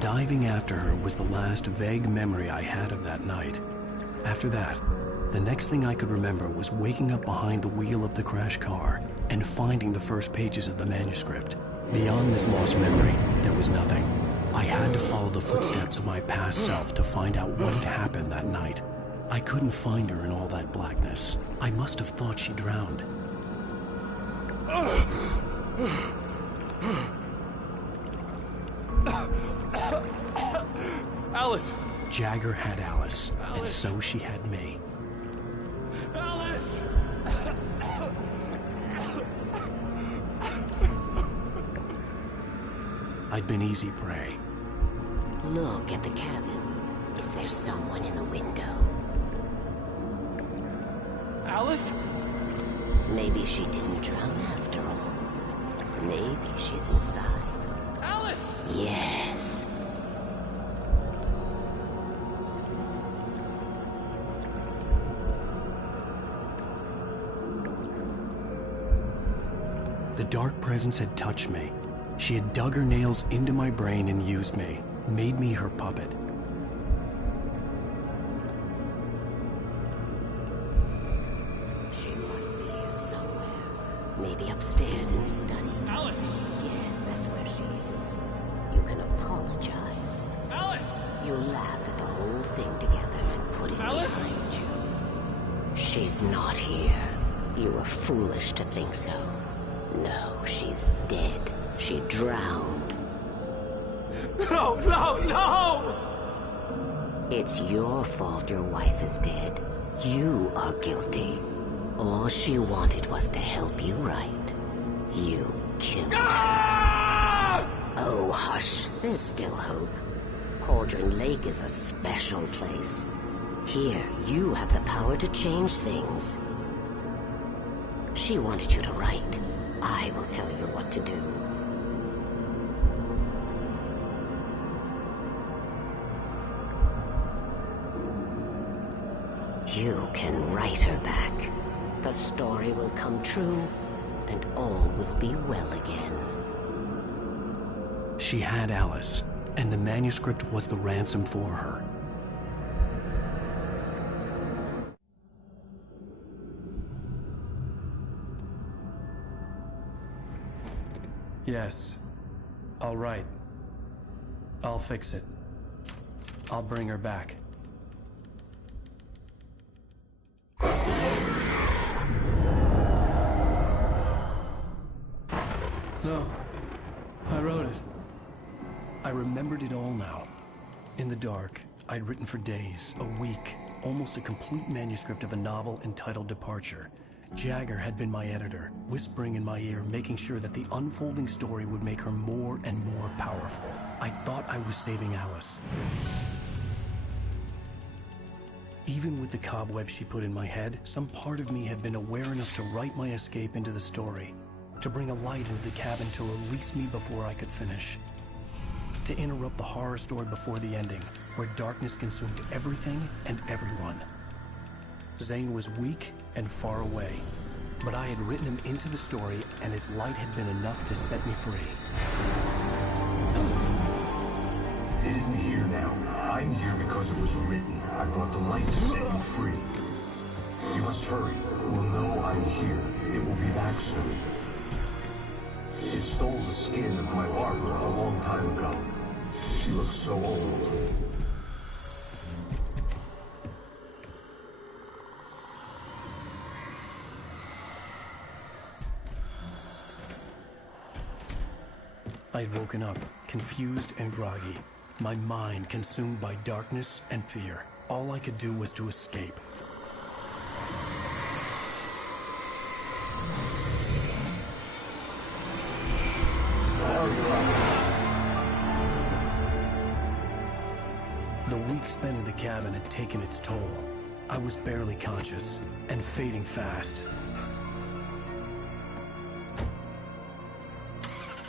Diving after her was the last vague memory I had of that night. After that, the next thing I could remember was waking up behind the wheel of the crashed car and finding the first pages of the manuscript. Beyond this lost memory, there was nothing. I had to follow the footsteps of my past self to find out what had happened that night. I couldn't find her in all that blackness. I must have thought she drowned. Alice! Jagger had Alice, and so she had me. Alice! I'd been easy prey. Look at the cabin. Is there someone in the window? Alice? Maybe she didn't drown after all. Maybe she's inside. Alice! Yes. The dark presence had touched me. She had dug her nails into my brain and used me, made me her puppet. She must be here somewhere. Maybe upstairs in the study. Alice! Yes, that's where she is. You can apologize. Alice! You laugh at the whole thing together and put it Alice? behind you. She's not here. You were foolish to think so. No, she's dead. She drowned. No, no, no! It's your fault your wife is dead. You are guilty. All she wanted was to help you right. You killed her. Oh, hush. There's still hope. Cauldron Lake is a special place. Here, you have the power to change things. She wanted you to write. I will tell you what to do. You can write her back. The story will come true, and all will be well again. She had Alice, and the manuscript was the ransom for her. Yes. All right. I'll fix it. I'll bring her back. No. I wrote it. I remembered it all now. In the dark, I'd written for days, a week, almost a complete manuscript of a novel entitled Departure. Jagger had been my editor, whispering in my ear, making sure that the unfolding story would make her more and more powerful. I thought I was saving Alice. Even with the cobwebs she put in my head, some part of me had been aware enough to write my escape into the story, to bring a light into the cabin to release me before I could finish, to interrupt the horror story before the ending, where darkness consumed everything and everyone. Zane was weak and far away, but I had written him into the story, and his light had been enough to set me free. It isn't here now. I'm here because it was written. I brought the light to set you free. You must hurry. It will know I'm here. It will be back soon. It stole the skin of my barber a long time ago. She looks so old. I'd woken up, confused and groggy, my mind consumed by darkness and fear. All I could do was to escape. The week spent in the cabin had taken its toll. I was barely conscious, and fading fast.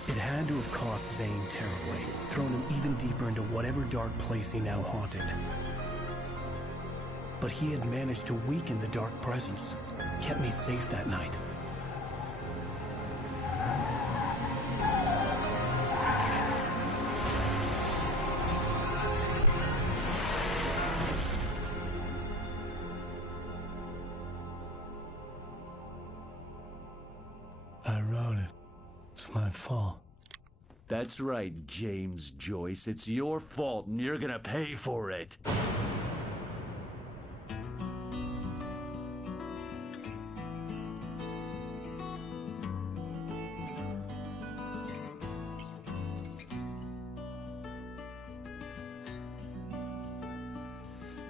It had to have cost Zane terribly, thrown him even deeper into whatever dark place he now haunted. But he had managed to weaken the dark presence, kept me safe that night. I wrote it. It's my fault. That's right, James Joyce. It's your fault, and you're gonna pay for it.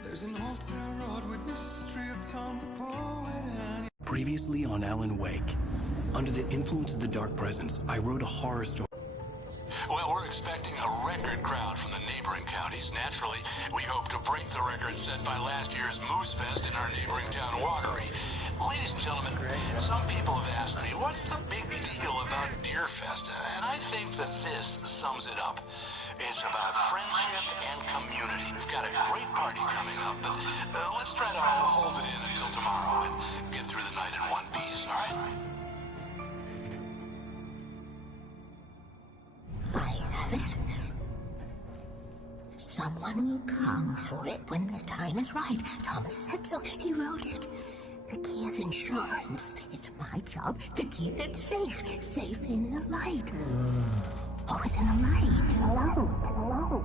There's an old town road with mystery of Tom the poet and... Previously on Alan Wake, under the influence of the dark presence, I wrote a horror story. Well, we're expecting a record crowd from the neighboring counties. Naturally, we hope to break the record set by last year's Moose Fest in our neighboring town, Watery. Ladies and gentlemen, some people have asked me, what's the big deal about Deer Fest? And I think that this sums it up. It's about friendship and community. We've got a great party coming up, but let's try to hold it in until tomorrow and get through the night in one piece, all right? I have it. Someone will come for it when the time is right. Thomas said so. He wrote it. The key is insurance. It's my job to keep it safe. Safe in the light. Always in the light. Hello.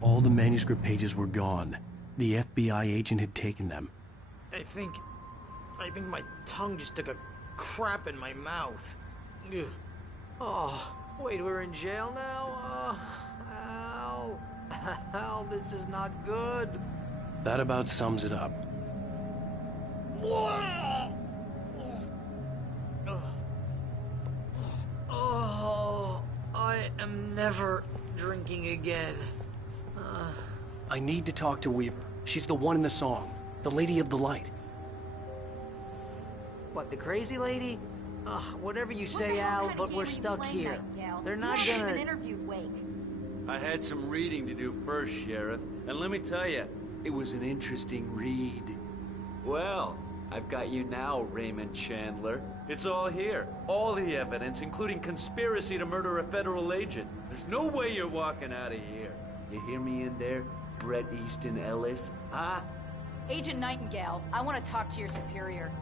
All the manuscript pages were gone. The FBI agent had taken them. I think my tongue just took a crap in my mouth. Ugh. Oh, wait, we're in jail now? Al. Al, this is not good. That about sums it up. Oh, I am never drinking again. I need to talk to Weaver. She's the one in the song. The Lady of the Light. What, the crazy lady? Ugh, whatever you say, Al, but we're stuck here. They're not gonna... interviewed Wake. I had some reading to do first, Sheriff, and let me tell you, it was an interesting read. Well, I've got you now, Raymond Chandler. It's all here. All the evidence, including conspiracy to murder a federal agent. There's no way you're walking out of here. You hear me in there, Bret Easton Ellis? Huh? Agent Nightingale, I want to talk to your superior.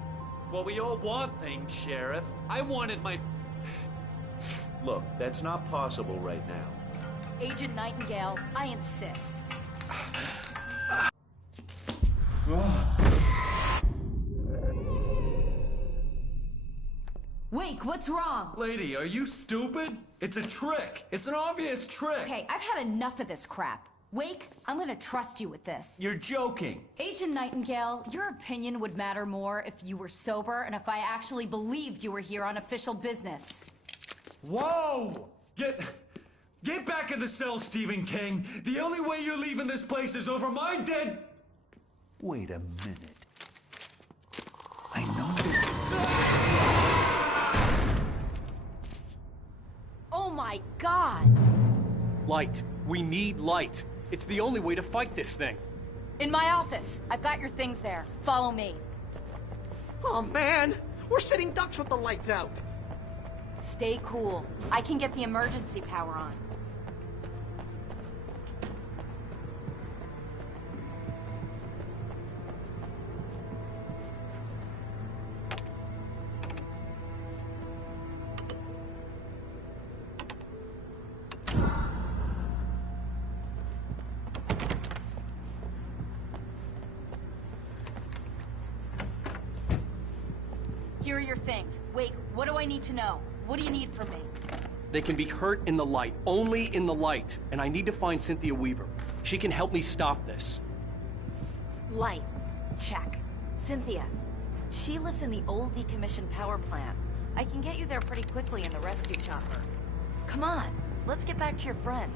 Well, we all want things, Sheriff. I wanted my... Look, that's not possible right now. Agent Nightingale, I insist. Wake, what's wrong? Lady, are you stupid? It's a trick. It's an obvious trick. Okay, I've had enough of this crap. Wake, I'm gonna trust you with this. You're joking. Agent Nightingale, your opinion would matter more if you were sober and if I actually believed you were here on official business. Whoa! Get back in the cell, Stephen King. The only way you're leaving this place is over my dead... Wait a minute. I know this... Oh my God! Light. We need light. It's the only way to fight this thing. In my office. I've got your things there. Follow me. Oh man, we're sitting ducks with the lights out. Stay cool. I can get the emergency power on. Here are your things. Wait, what do I need to know? What do you need from me? They can be hurt in the light, only in the light. And I need to find Cynthia Weaver. She can help me stop this. Light. Check. Cynthia. She lives in the old decommissioned power plant. I can get you there pretty quickly in the rescue chopper. Come on, let's get back to your friend.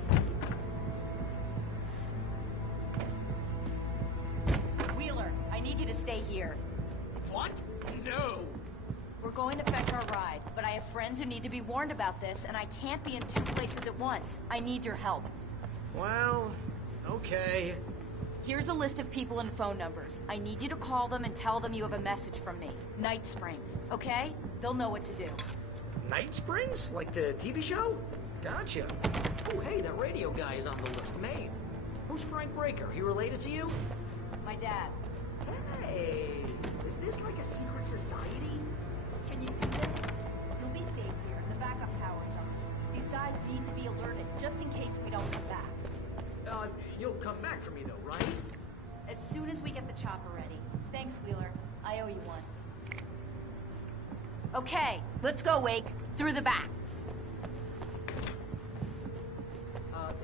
Wheeler, I need you to stay here. What? No. We're going to fetch our ride, but I have friends who need to be warned about this, and I can't be in 2 places at once. I need your help. Well, okay. Here's a list of people and phone numbers. I need you to call them and tell them you have a message from me. Night Springs, okay? They'll know what to do. Night Springs? Like the TV show? Gotcha. Oh, hey, that radio guy is on the list. Maine. Who's Frank Breaker? He related to you? My dad. Hey, is this like a secret society? Can you do this? You'll be safe here. The backup power's on. These guys need to be alerted, just in case we don't come back. You'll come back for me though, right? As soon as we get the chopper ready. Thanks, Wheeler. I owe you one. Okay, let's go, Wake. Through the back.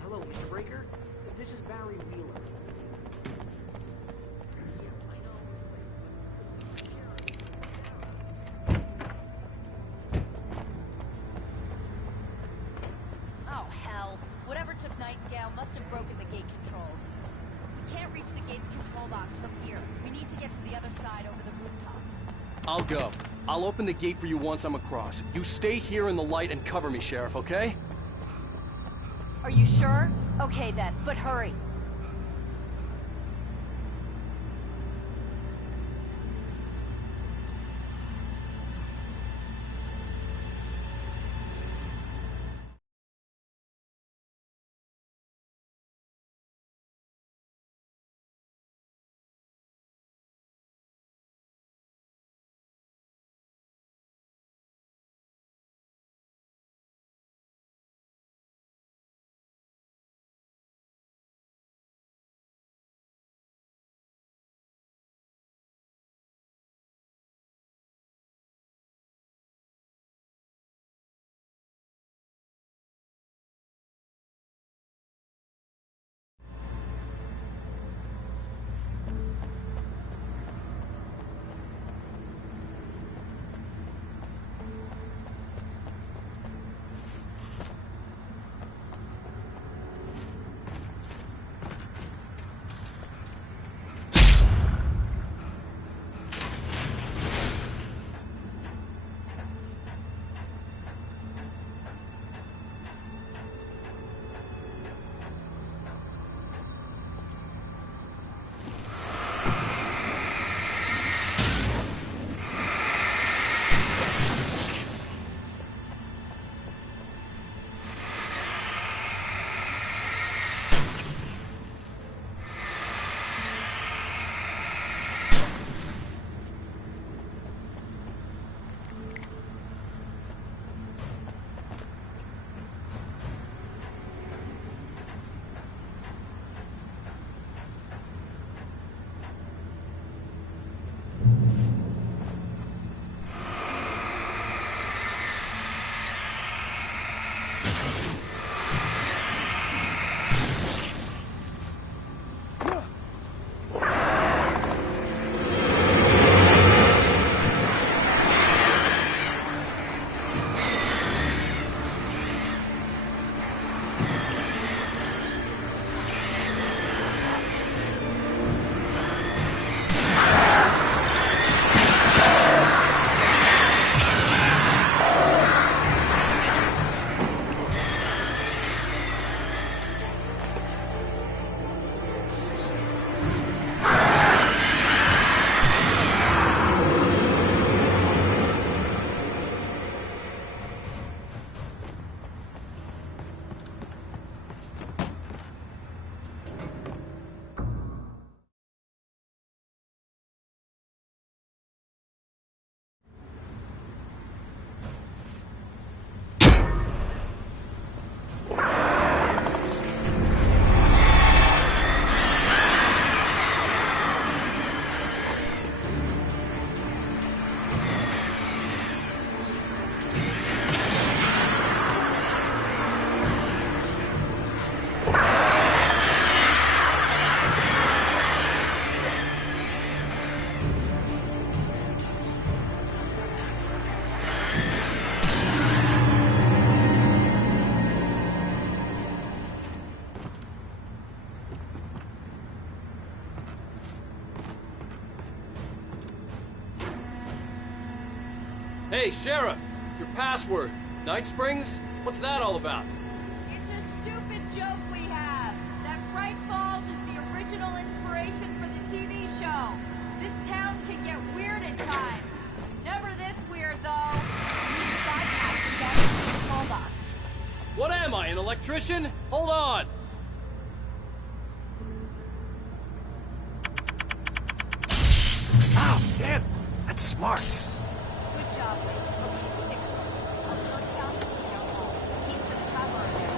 Hello, Mr. Breaker. This is Barry Wheeler. Oh, hell. Whatever took Nightingale must have broken the gate controls. We can't reach the gate's control box from here. We need to get to the other side over the rooftop. I'll go. I'll open the gate for you once I'm across. You stay here in the light and cover me, Sheriff, okay? Are you sure? Okay then, but hurry. Hey, Sheriff! Your password. Night Springs? What's that all about? It's a stupid joke we have. That Bright Falls is the original inspiration for the TV show. This town can get weird at times. Never this weird, though. You need to bypass the gas call box. What am I, an electrician? Hold on! Ow, damn! That's smarts. Good job, Lee. Okay, stick close. I'll first down to the town hall. The keys to the chopper are there.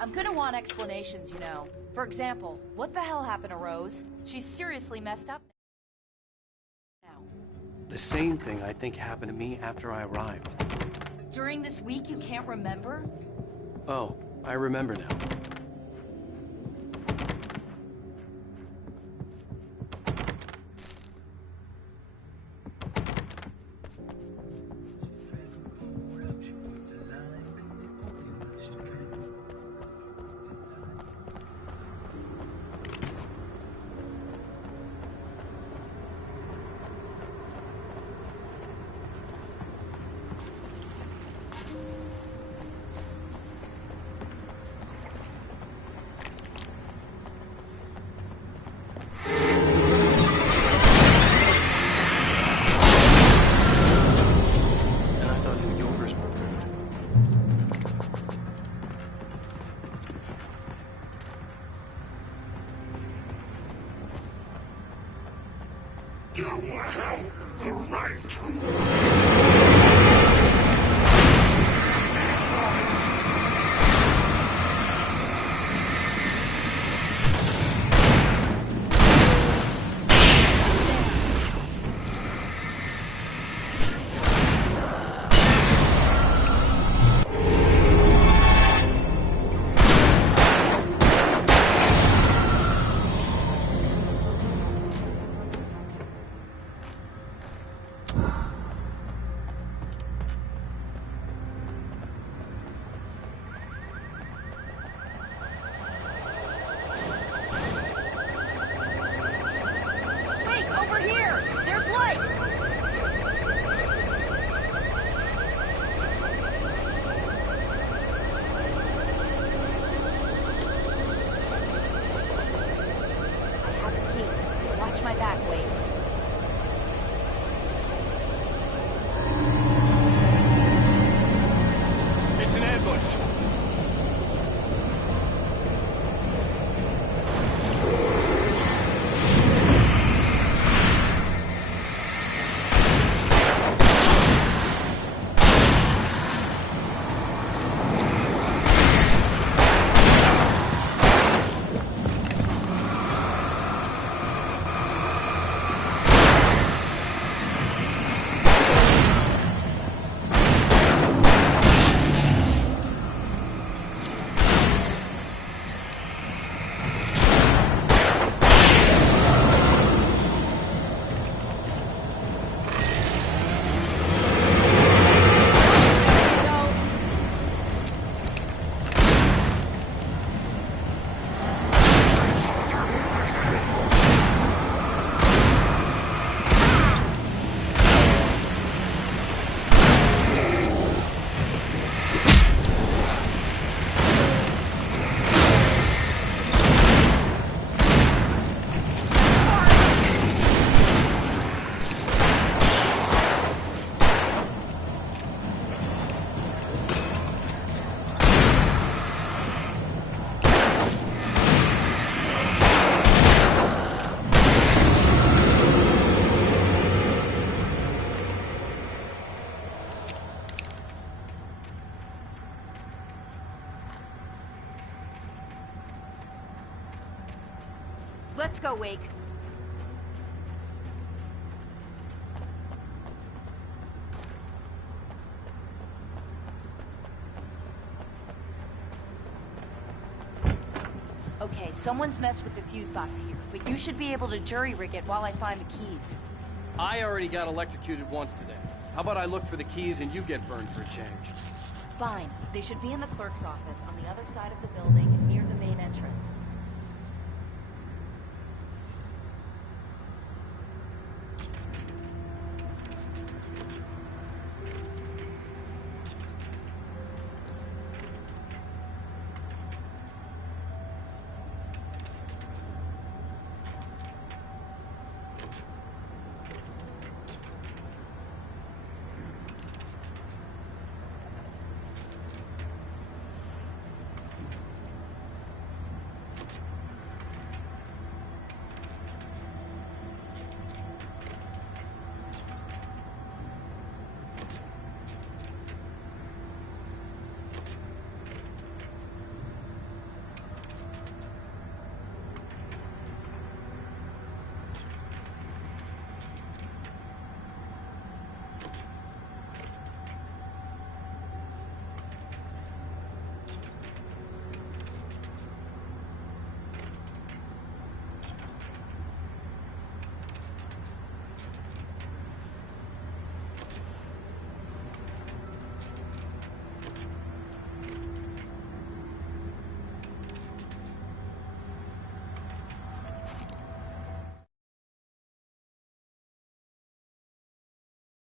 I'm gonna want explanations, you know. For example, what the hell happened to Rose? She's seriously messed up now. The same thing I think happened to me after I arrived. During this week you can't remember? Oh, I remember now. Let's go, Wake. Okay, someone's messed with the fuse box here, but you should be able to jury-rig it while I find the keys. I already got electrocuted once today. How about I look for the keys and you get burned for a change? Fine. They should be in the clerk's office on the other side of the building near the main entrance.